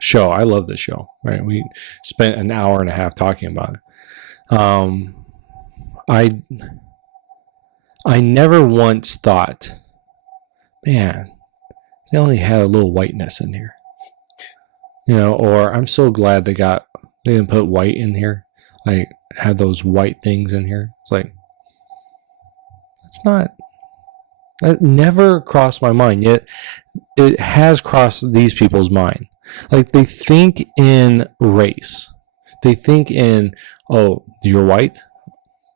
show, I love this show, right? We spent an hour and a half talking about it. I never once thought, man, they only had a little whiteness in here. Or I'm so glad they didn't put white in here, like have those white things in here. It's like, that never crossed my mind, yet it has crossed these people's mind. Like they think in race. They think in, oh, you're white,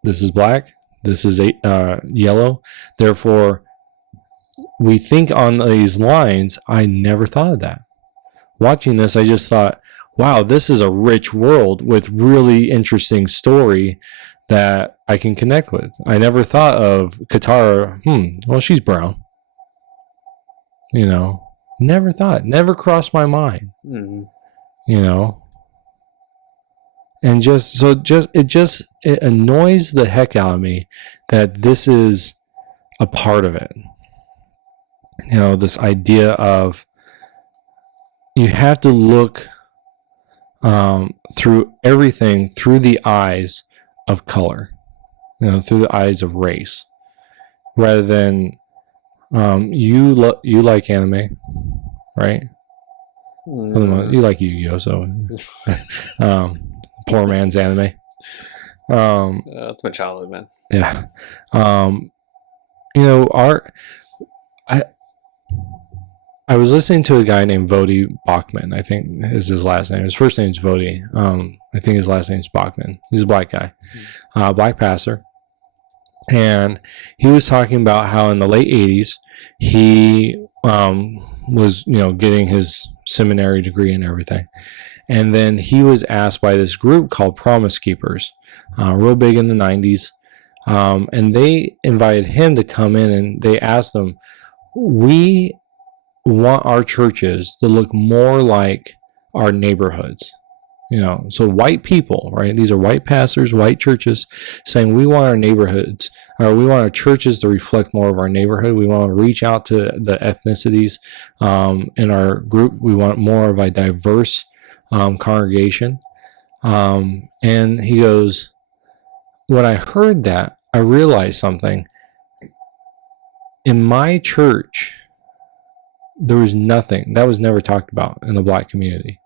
this is black, this is yellow, therefore we think on these lines. I never thought of that. Watching this, I just thought, wow, this is a rich world with really interesting story that I can connect with. I never thought of Katara, well, she's brown. Never thought, never crossed my mind. And it annoys the heck out of me that this is a part of it. This idea of you have to look through everything through the eyes of color, through the eyes of race, rather than you like anime, right? You like Yu-Gi-Oh, so poor man's anime. That's my childhood, man. Yeah. I was listening to a guy named Vodi Bachman, I think is his last name. His first name is Vodi. I think his last name is Bachman. He's a black guy, black pastor. And he was talking about how in the late 80s, he was, getting his seminary degree and everything. And then he was asked by this group called Promise Keepers, real big in the 90s. And they invited him to come in, and they asked him, we want our churches to look more like our neighborhoods. So white people, right? These are white pastors, white churches saying we want our neighborhoods, or we want our churches to reflect more of our neighborhood. We want to reach out to the ethnicities in our group. We want more of a diverse congregation. And he goes, when I heard that, I realized something. In my church, there was nothing that was never talked about in the black community,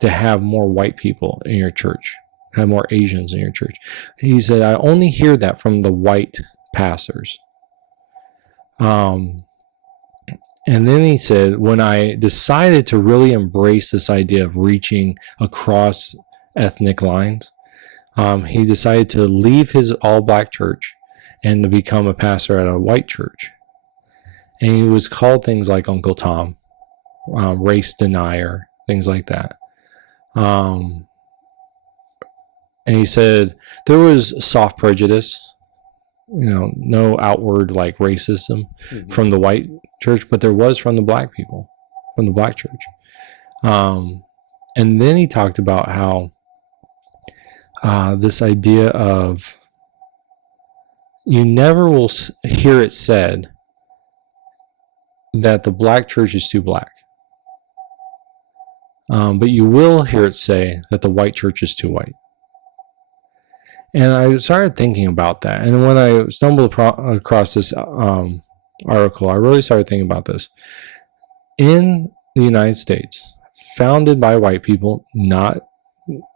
to have more white people in your church, have more Asians in your church. He said, I only hear that from the white pastors. And then he said, when I decided to really embrace this idea of reaching across ethnic lines, he decided to leave his all-black church and to become a pastor at a white church. And he was called things like Uncle Tom, race denier, things like that. And he said there was soft prejudice, no outward like racism from the white church, but there was from the black people, from the black church. And then he talked about how this idea of, you never will hear it said that the black church is too black. But you will hear it say that the white church is too white. And I started thinking about that. And when I stumbled across this article, I really started thinking about this. In the United States, founded by white people, not,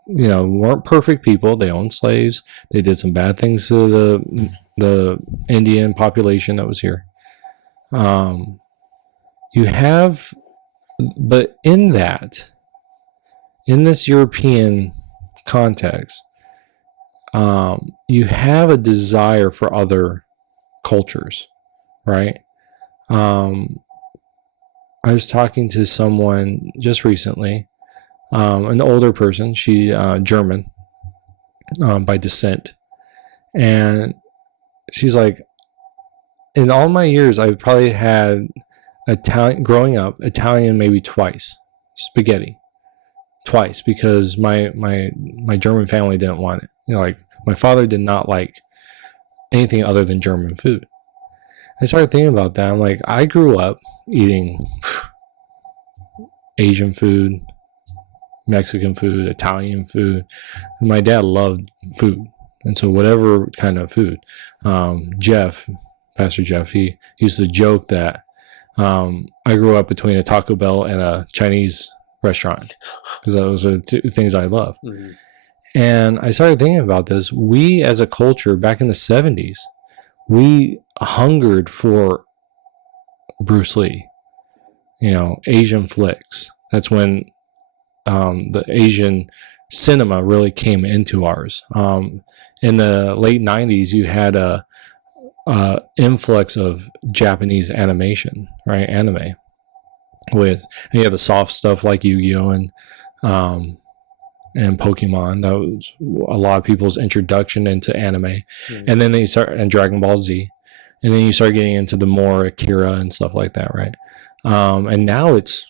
weren't perfect people. They owned slaves. They did some bad things to the Indian population that was here. But in this European context, you have a desire for other cultures, right? I was talking to someone just recently, an older person, she German by descent, and she's like, in all my years, I've probably had growing up, Italian maybe twice, spaghetti. Twice, because my German family didn't want it. Like my father did not like anything other than German food. I started thinking about that. I'm like, I grew up eating Asian food, Mexican food, Italian food. And my dad loved food. And so whatever kind of food. Pastor Jeff, he used to joke that I grew up between a Taco Bell and a Chinese restaurant, because those are two things I love. Mm-hmm. And I started thinking about this. We as a culture back in the 70s, we hungered for Bruce Lee, Asian flicks. That's when the Asian cinema really came into ours. In the late 90s, you had a influx of Japanese animation, right? Anime. And you have the soft stuff like Yu-Gi-Oh! And Pokemon. That was a lot of people's introduction into anime. Mm-hmm. And then and Dragon Ball Z. And then you start getting into the more Akira and stuff like that, right? And now it's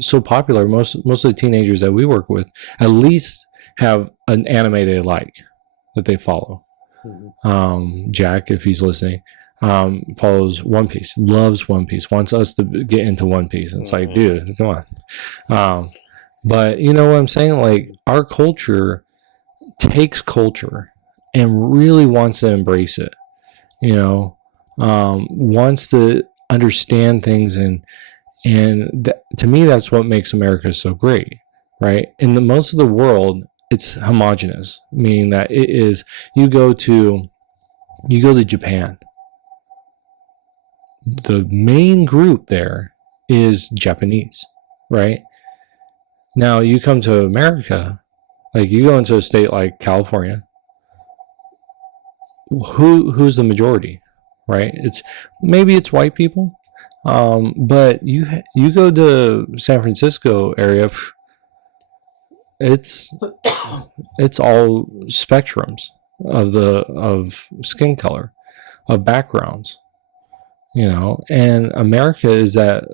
so popular. Most of the teenagers that we work with at least have an anime they like, that they follow. Mm-hmm. Jack, if he's listening, follows One Piece, loves One Piece, wants us to get into One Piece. And it's like, dude, come on. But you know what I'm saying? Like, our culture takes culture and really wants to embrace it, wants to understand things. And to me, that's what makes America so great, right? In most of the world, it's homogenous, meaning that it is, you go to Japan. The main group there is Japanese, right? Now you come to America, like you go into a state like California, who's the majority, right? It's white people, but you go to San Francisco area, it's all spectrums of skin color, of backgrounds. And America is that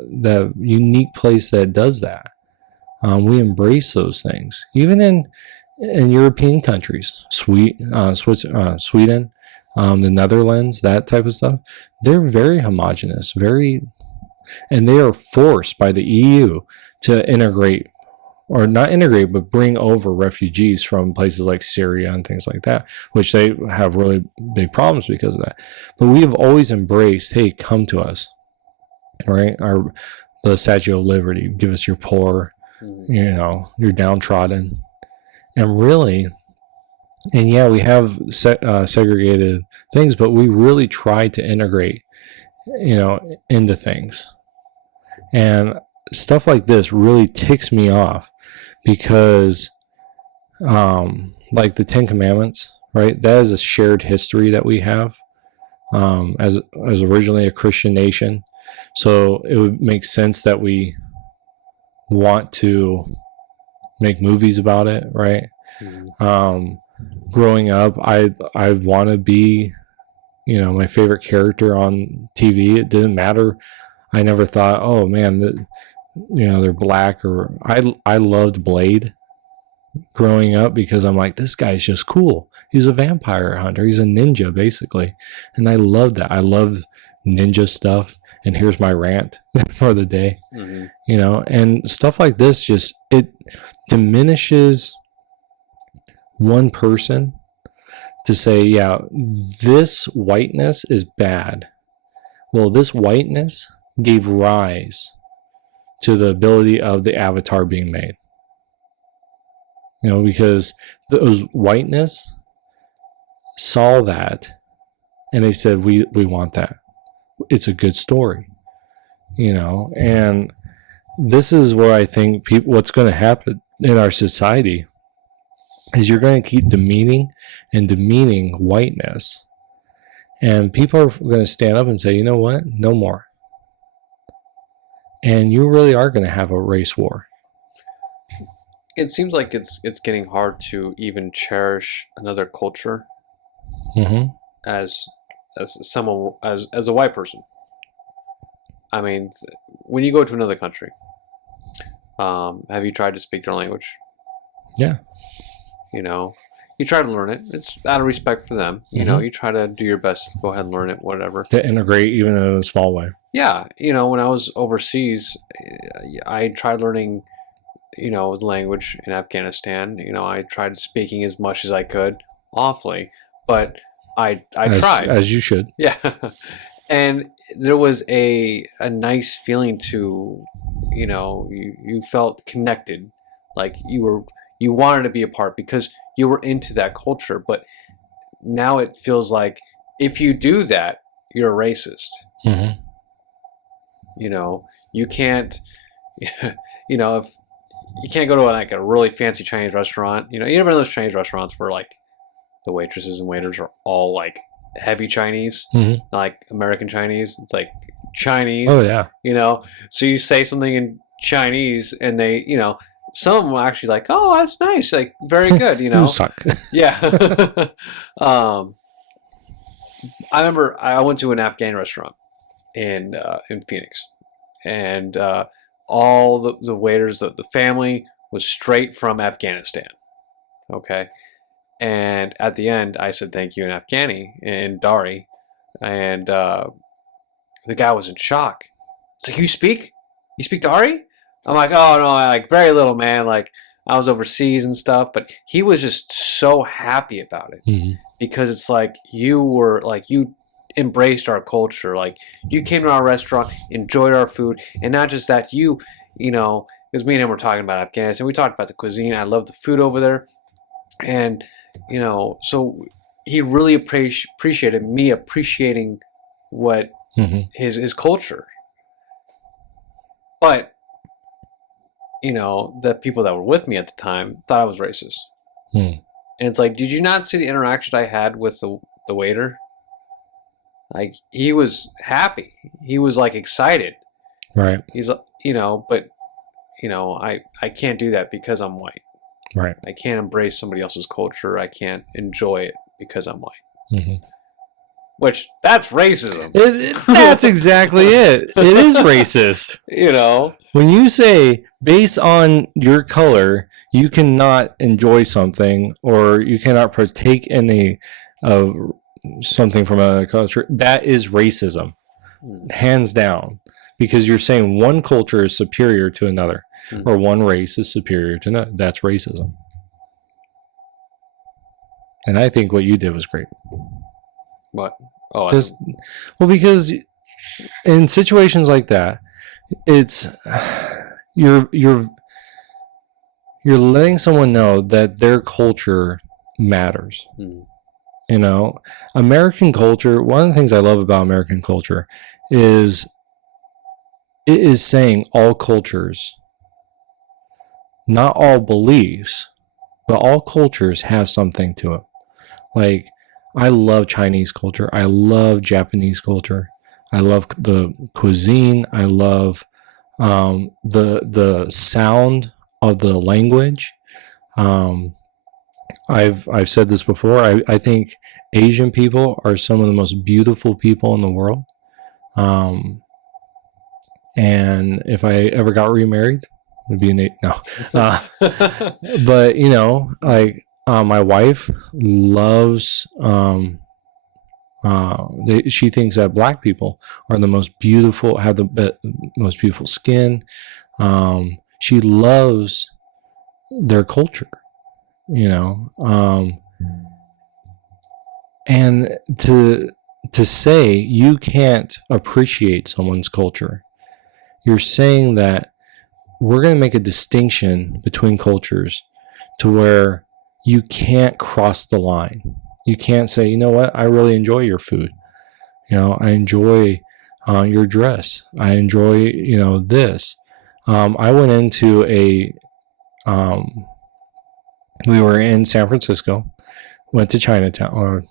unique place that does that. We embrace those things, even in European countries, Sweden, the Netherlands, that type of stuff. They're very homogenous, and they are forced by the EU to integrate, or not integrate, but bring over refugees from places like Syria and things like that, which they have really big problems because of that. But we have always embraced, hey, come to us, right? The Statue of Liberty, give us your poor, your downtrodden. And really, and yeah, we have segregated things, but we really try to integrate, into things. And stuff like this really ticks me off because, like the Ten Commandments, right? That is a shared history that we have, as originally a Christian nation. So it would make sense that we want to make movies about it, right? Growing up, I want to be, my favorite character on TV. It didn't matter. I never thought, oh man, they're black, or I loved Blade growing up because I'm like, this guy's just cool. He's a vampire hunter. He's a ninja basically. And I love that. I love ninja stuff. And here's my rant for the day, and stuff like this, just, it diminishes one person to say, yeah, this whiteness is bad. Well, this whiteness gave rise to the ability of the avatar being made. Because those whiteness saw that and they said, we want that. It's a good story, and this is where I think what's going to happen in our society is you're going to keep demeaning whiteness, and people are going to stand up and say, you know what, no more. And you really are going to have a race war. It seems like it's getting hard to even cherish another culture as someone, as a white person. I mean, when you go to another country, have you tried to speak their language? Yeah. You try to learn it. It's out of respect for them. You try to do your best to go ahead and learn it, whatever. To integrate, even in a small way. Yeah. When I was overseas, I tried learning, the language in Afghanistan. I tried speaking as much as I could, awfully, but I tried. As you should. Yeah. And there was a nice feeling to, you felt connected, like you wanted to be a part because you were into that culture. But now it feels like if you do that, you're a racist. You can't, if you can't go to like a really fancy Chinese restaurant, you ever been to those Chinese restaurants where like the waitresses and waiters are all like heavy Chinese, like American Chinese? It's like Chinese. Oh yeah. So you say something in Chinese and they, some of them are actually like, oh, that's nice, like very good, You suck. Yeah. I remember I went to an Afghan restaurant in Phoenix, and all the waiters, the family was straight from Afghanistan. Okay. And at the end, I said thank you in Afghani, in Dari, and the guy was in shock. It's like, you speak Dari? I'm like, oh no, like very little, man. Like I was overseas and stuff, but he was just so happy about it because it's like you embraced our culture, like you came to our restaurant, enjoyed our food, and not just that, because me and him were talking about Afghanistan, we talked about the cuisine. I love the food over there, and so he really appreciated me appreciating what his culture. But the people that were with me at the time thought I was racist. And it's like, did you not see the interaction I had with the waiter? Like, he was happy. He was like excited. Right. He's like, but I can't do that because I'm white. Right. I can't embrace somebody else's culture. I can't enjoy it because I'm white. which that's racism. That's exactly it. It is racist. You know, when you say based on your color, you cannot enjoy something or you cannot partake in something from a culture, that is racism, hands down, because you're saying one culture is superior to another, or one race is superior to another. That's racism. And I think what you did was great. What? Oh, because in situations like that, it's you're letting someone know that their culture matters. You know, American culture, one of the things I love about American culture is it is saying all cultures, not all beliefs, but all cultures have something to it. Like, I love Chinese culture. I love Japanese culture. I love the cuisine. I love the sound of the language. I've said this before. I think Asian people are some of the most beautiful people in the world. And if I ever got remarried, it would be no. But you know, like my wife loves. She thinks that black people are the most beautiful, have the most beautiful skin. She loves their culture, you know. And to say you can't appreciate someone's culture, you're saying that we're going to make a distinction between cultures to where you can't cross the line. You can't say, you know what, I really enjoy your food. You know, I enjoy your dress. I enjoy, you know, this. I went into we were in San Francisco, went to Chinatown,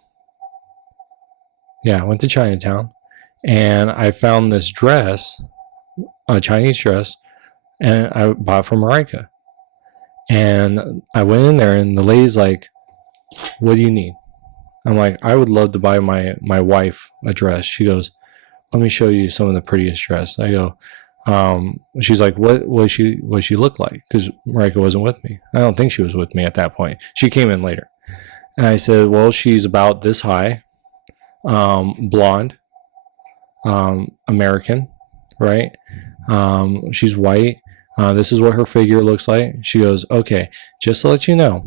went to Chinatown, and I found this dress, a Chinese dress, and I bought it from Marika. And I went in there, and the lady's like, what do you need? I'm like, I would love to buy my wife a dress. She goes, let me show you some of the prettiest dress. I go, she's like, what she look like? Because Marika wasn't with me. I don't think she was with me at that point. She came in later. And I said, well, she's about this high, blonde, American, right? She's white. This is what her figure looks like. She goes, okay, just to let you know,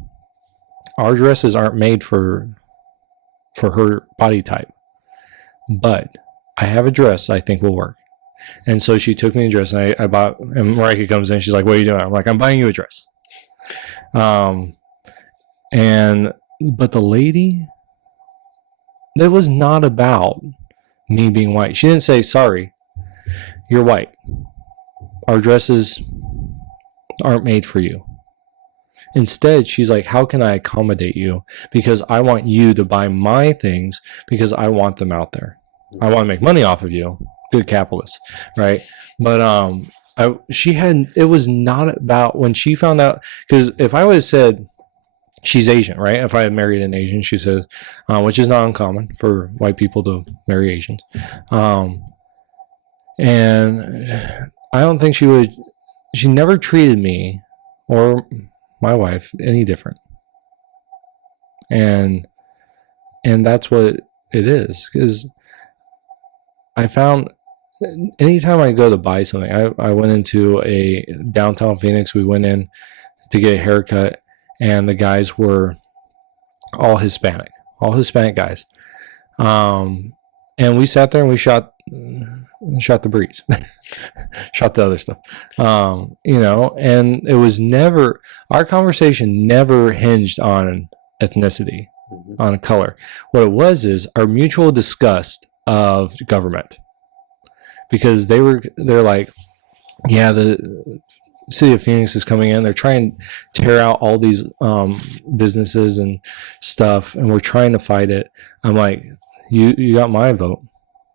our dresses aren't made for her body type, but I have a dress I think will work. And so she took me a dress, and I bought, and Marika comes in, she's like, what are you doing? I'm like, I'm buying you a dress. But the lady, that was not about me being white. She didn't say, sorry, you're white. Our dresses aren't made for you. Instead, she's like, how can I accommodate you? Because I want you to buy my things because I want them out there. I want to make money off of you. Good capitalist, right? But it was not about, when she found out, because if I would have said she's Asian, right? If I had married an Asian, she says, which is not uncommon for white people to marry Asians. And I don't think she never treated me or my wife any different. And that's what it is. Because I found anytime I go to buy something, I went into a downtown Phoenix. We went in to get a haircut, and the guys were all Hispanic guys. And we sat there and we shot the breeze, shot the other stuff, you know, and it was never, our conversation never hinged on ethnicity, on color. What it was is our mutual disgust of government, because they're like, yeah, the city of Phoenix is coming in. They're trying to tear out all these businesses and stuff, and we're trying to fight it. I'm like, you got my vote.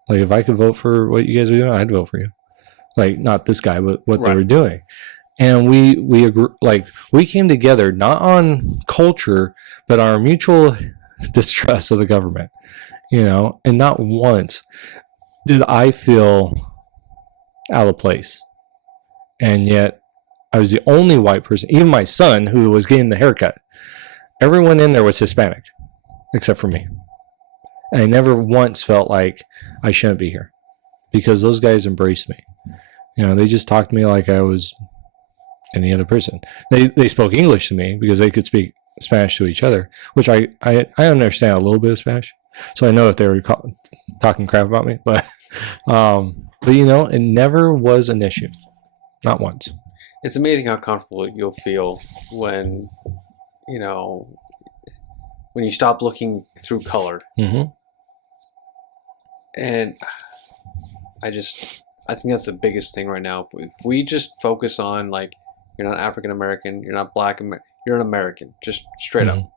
Like, if I could vote for what you guys are doing, I'd vote for you. Like, not this guy, but what they were doing. And we agree, like, we came together not on culture, but our mutual distrust of the government. and not once did I feel out of place. And yet I was the only white person, even my son who was getting the haircut. Everyone in there was Hispanic except for me. And I never once felt like I shouldn't be here because those guys embraced me. They just talked to me like I was any other person. They spoke English to me because they could speak Spanish to each other, which I understand a little bit of Spanish. So I know if they were talking crap about me, but it never was an issue. Not once. It's amazing how comfortable you'll feel when you stop looking through color. Mm-hmm. And I think that's the biggest thing right now. If we just focus on, like, you're not African American, you're not Black, you're an American, just straight up.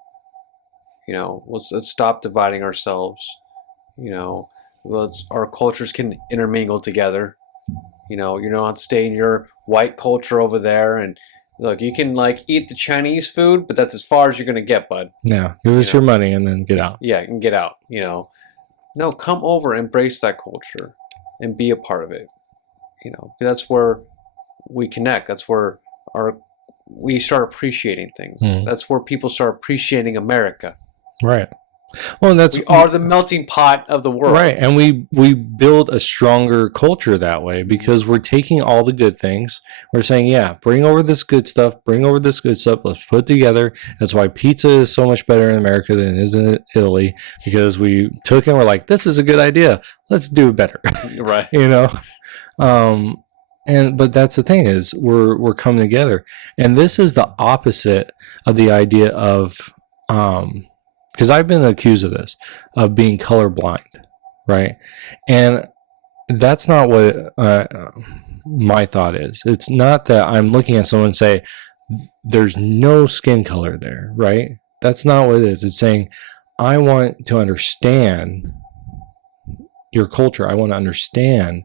Let's stop dividing ourselves. Our cultures can intermingle together. You're not staying your white culture over there, and look, you can eat the Chinese food, but that's as far as you're gonna get, bud. Yeah, give us your money and then get out. Yeah, and get out. No, come over, embrace that culture, and be a part of it. That's where we connect. That's where we start appreciating things. Mm-hmm. That's where people start appreciating America. Right. Well, and we are the melting pot of the world. Right. And we build a stronger culture that way because we're taking all the good things. We're saying, yeah, bring over this good stuff. Let's put it together. That's why pizza is so much better in America than it is in Italy, because we took it and we're like, this is a good idea. Let's do it better. Right. But that's the thing is we're coming together. And this is the opposite of the idea of, because I've been accused of this, of being colorblind, right? And that's not what my thought is. It's not that I'm looking at someone and say, there's no skin color there, right? That's not what it is. It's saying, I want to understand your culture. I want to understand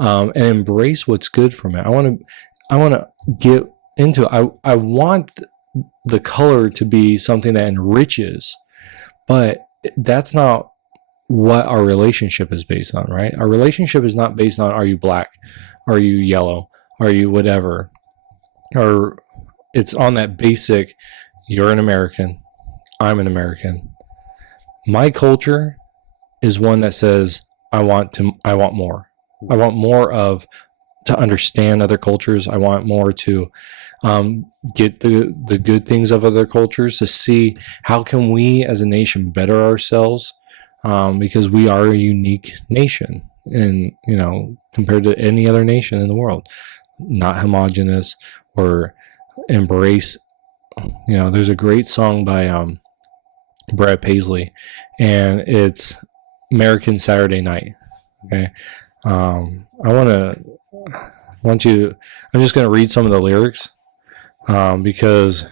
and embrace what's good from it. I want to get into it. I want the color to be something that enriches. But that's not what our relationship is based on, right? Our relationship is not based on, are you Black? Are you yellow? Are you whatever? Or it's on that basic, you're an American, I'm an American. My culture is one that says, I want more. I want more to understand other cultures. I want more to get the good things of other cultures, to see how can we as a nation better ourselves, because we are a unique nation, and compared to any other nation in the world, not homogenous or embrace. There's a great song by Brad Paisley, and it's American Saturday Night. Okay, I'm just going to read some of the lyrics. Because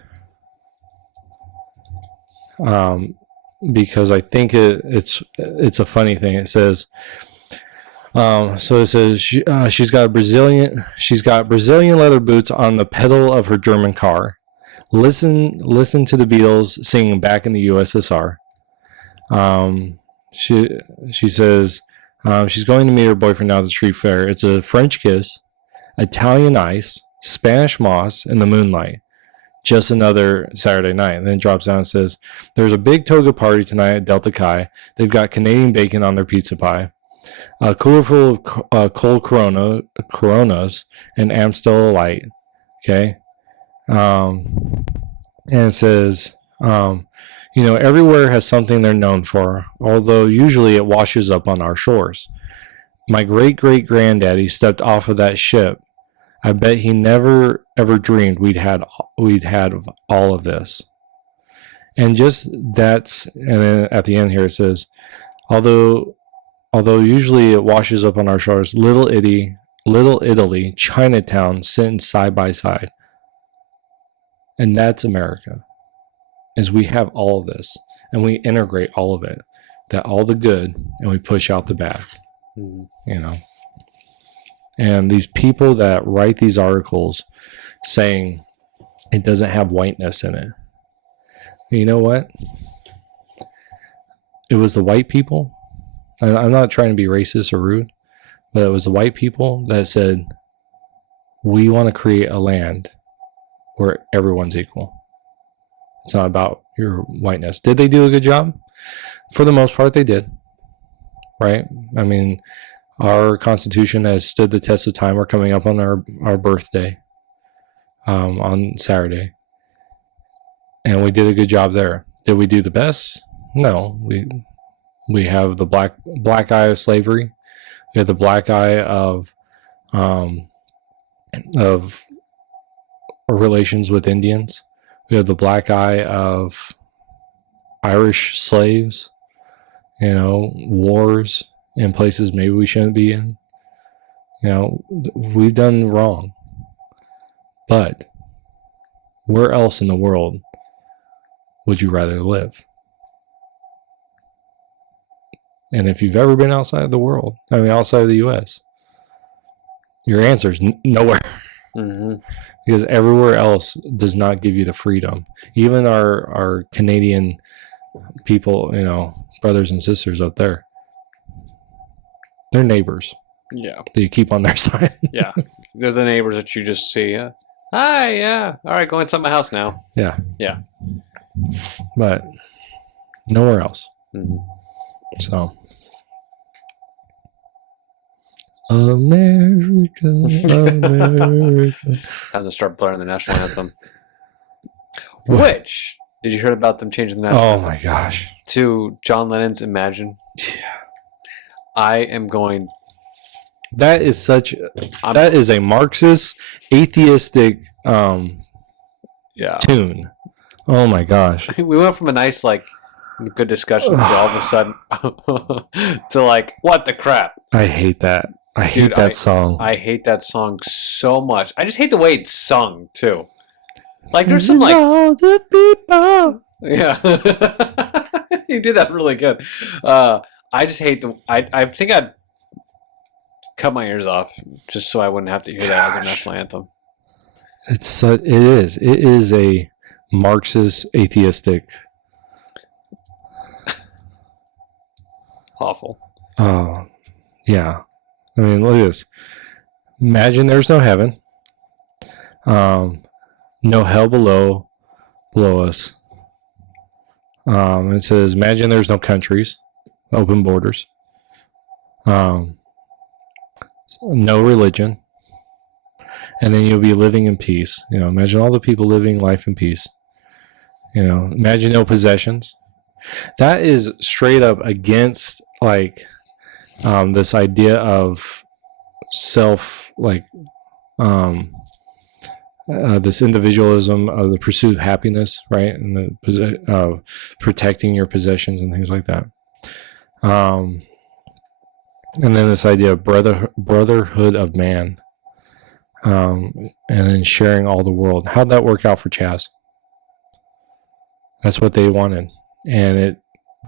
I think it's a funny thing. It says, so it says she's got Brazilian leather boots on the pedal of her German car. Listen to the Beatles singing Back in the USSR. She says she's going to meet her boyfriend now at the street fair. It's a French kiss, Italian ice, Spanish moss in the moonlight. Just another Saturday night. And then it drops down and says, there's a big toga party tonight at Delta Chi. They've got Canadian bacon on their pizza pie. A cooler full of cold Coronas and Amstel Light. Okay. And it says, everywhere has something they're known for, although usually it washes up on our shores. My great-great-granddaddy stepped off of that ship. I bet he never ever dreamed we'd had all of this. And and then at the end here it says, although usually it washes up on our shores, Little Italy, Chinatown sitting side by side. And that's America. Is we have all of this and we integrate all of it, all the good, and we push out the bad. Mm-hmm. And these people that write these articles saying it doesn't have whiteness in it. You know what? It was the white people I'm not trying to be racist or rude, but it was the white people that said, we want to create a land where everyone's equal. It's not about your whiteness. Did they do a good job? For the most part, they did. Right? I mean, our Constitution has stood the test of time. We're coming up on our birthday on Saturday. And we did a good job there. Did we do the best? No. We have the black eye of slavery. We have the black eye of relations with Indians. We have the black eye of Irish slaves, wars in places maybe we shouldn't be in. We've done wrong. But where else in the world would you rather live? And if you've ever been outside the world, outside of the U.S., your answer is nowhere. Mm-hmm. Because everywhere else does not give you the freedom. Even our Canadian people, brothers and sisters up there, they're neighbors. Yeah. That you keep on their side. Yeah. They're the neighbors that you just see. Hi, yeah. All right, go inside my house now. Yeah. Yeah. But nowhere else. Mm-hmm. So, America. Time to start blaring the national anthem. Which, did you hear about them changing the national anthem? Oh my gosh. To John Lennon's Imagine? Yeah. I am going... That is that is a Marxist, atheistic tune. Oh my gosh. We went from a nice, good discussion to all of a sudden to what the crap. I hate that. I hate that song. I hate that song so much. I just hate the way it's sung too. There's some all the people. Yeah. You do that really good. I just hate I think I'd cut my ears off just so I wouldn't have to hear that as a national anthem. It is a Marxist, atheistic. Awful. Oh, yeah. Look at this. Imagine there's no heaven. No hell below us. It says, imagine there's no countries, open borders. No religion. And then you'll be living in peace. Imagine all the people living life in peace. Imagine no possessions. That is straight up against this idea of self, this individualism of the pursuit of happiness, right? And the protecting your possessions and things like that. And then this idea of brotherhood of man, and then sharing all the world. How'd that work out for Chaz? That's what they wanted, and it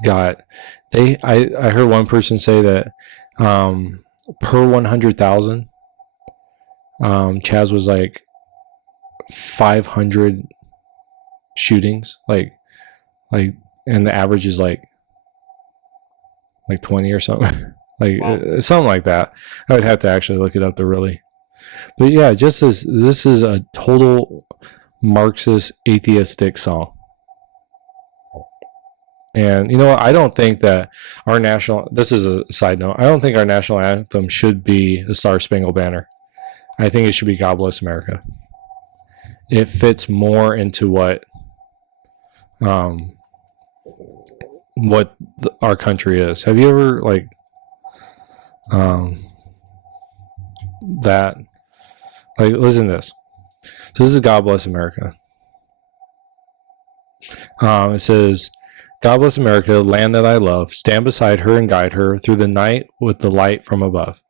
got. I heard one person say that per 100,000, Chaz was 500 shootings, and the average is 20 or something. Wow. Something like that. I would have to actually look it up to really. But yeah, this is a total Marxist atheistic song. And you know what? I don't think that this is a side note, I don't think our national anthem should be the Star Spangled Banner. I think it should be God Bless America. It fits more into what our country is. Have you ever listen to this. So this is God Bless America. It says, God bless America, land that I love. Stand beside her and guide her through the night with the light from above.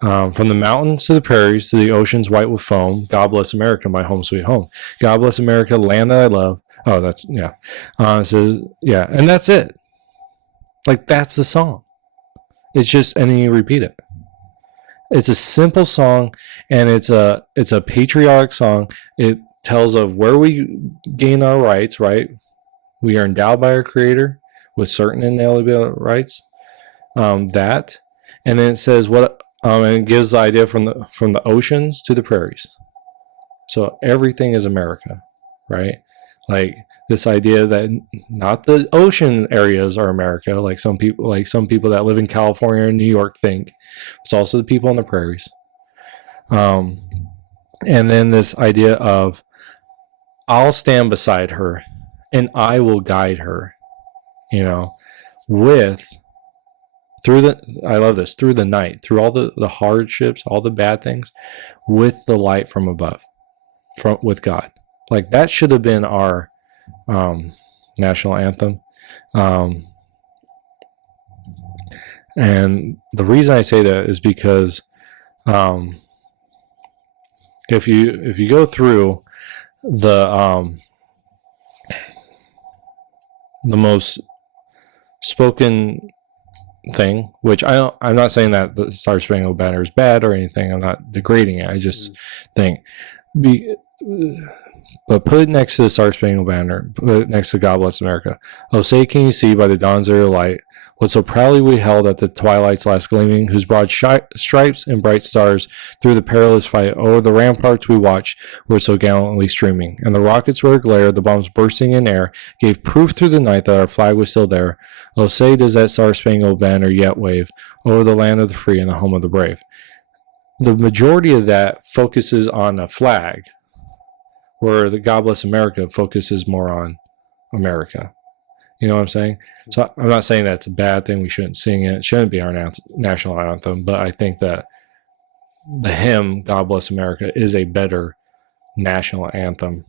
From the mountains to the prairies to the oceans white with foam. God bless America, my home sweet home. God bless America, land that I love. Oh, that's, yeah. It says, yeah, and that's it. That's the song. It's just, and then you repeat it. It's a simple song, and it's a patriotic song. It tells of where we gain our rights, right? We are endowed by our Creator with certain inalienable rights. that, and then it says what, and it gives the idea from the oceans to the prairies. So everything is America, right? Like this idea that not the ocean areas are America, like some people that live in California and New York think. It's also the people on the prairies. And then this idea of I'll stand beside her and I will guide her, you know, I love this, through the night, through all the hardships, all the bad things, with the light from above, with God. Like that should have been our national anthem. And the reason I say that is because if you go through the most spoken thing, which I'm not saying that the Star Spangled Banner is bad or anything. I'm not degrading it. I just think but put it next to the Star Spangled Banner, put it next to God Bless America. Oh, say can you see by the dawn's early light what so proudly we held at the twilight's last gleaming, whose broad stripes and bright stars through the perilous fight o'er the ramparts we watched were so gallantly streaming, and the rockets were glare, the bombs bursting in air, gave proof through the night that our flag was still there. Oh, say does that Star Spangled Banner yet wave over the land of the free and the home of the brave. The majority of that focuses on a flag, where the God Bless America focuses more on America. You know what I'm saying? So I'm not saying that's a bad thing. We shouldn't sing it. It shouldn't be our national anthem. But I think that the hymn, God Bless America, is a better national anthem.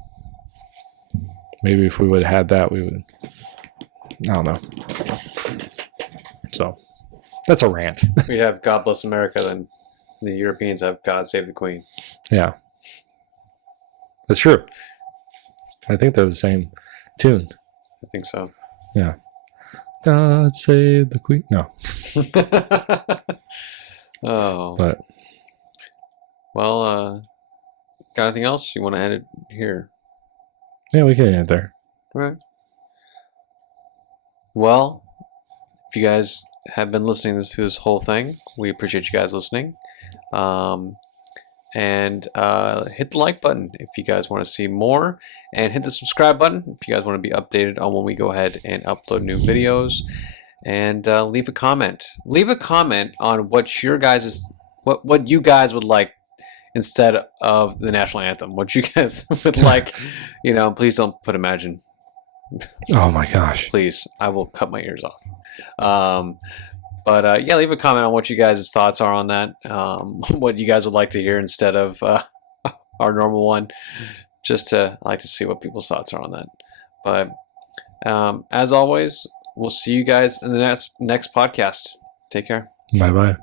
Maybe if we would have had that, we would. I don't know. So that's a rant. We have God Bless America, then the Europeans have God Save the Queen. Yeah. That's true. I think they're the same tune. I think so. Yeah. God save the Queen. No. Oh. But. Well, got anything else you want to edit here? Yeah, we can end there. All right. Well, if you guys have been listening to this whole thing, we appreciate you guys listening. And hit the like button if you guys want to see more, and hit the subscribe button if you guys want to be updated on when we go ahead and upload new videos, and leave a comment on what your guys what you guys would like instead of the national anthem, what you guys would like. You know, please don't put Imagine. Oh my gosh, please, I will cut my ears off. But yeah, leave a comment on what you guys' thoughts are on that. What you guys would like to hear instead of our normal one. I like to see what people's thoughts are on that. But as always, we'll see you guys in the next podcast. Take care. Bye-bye.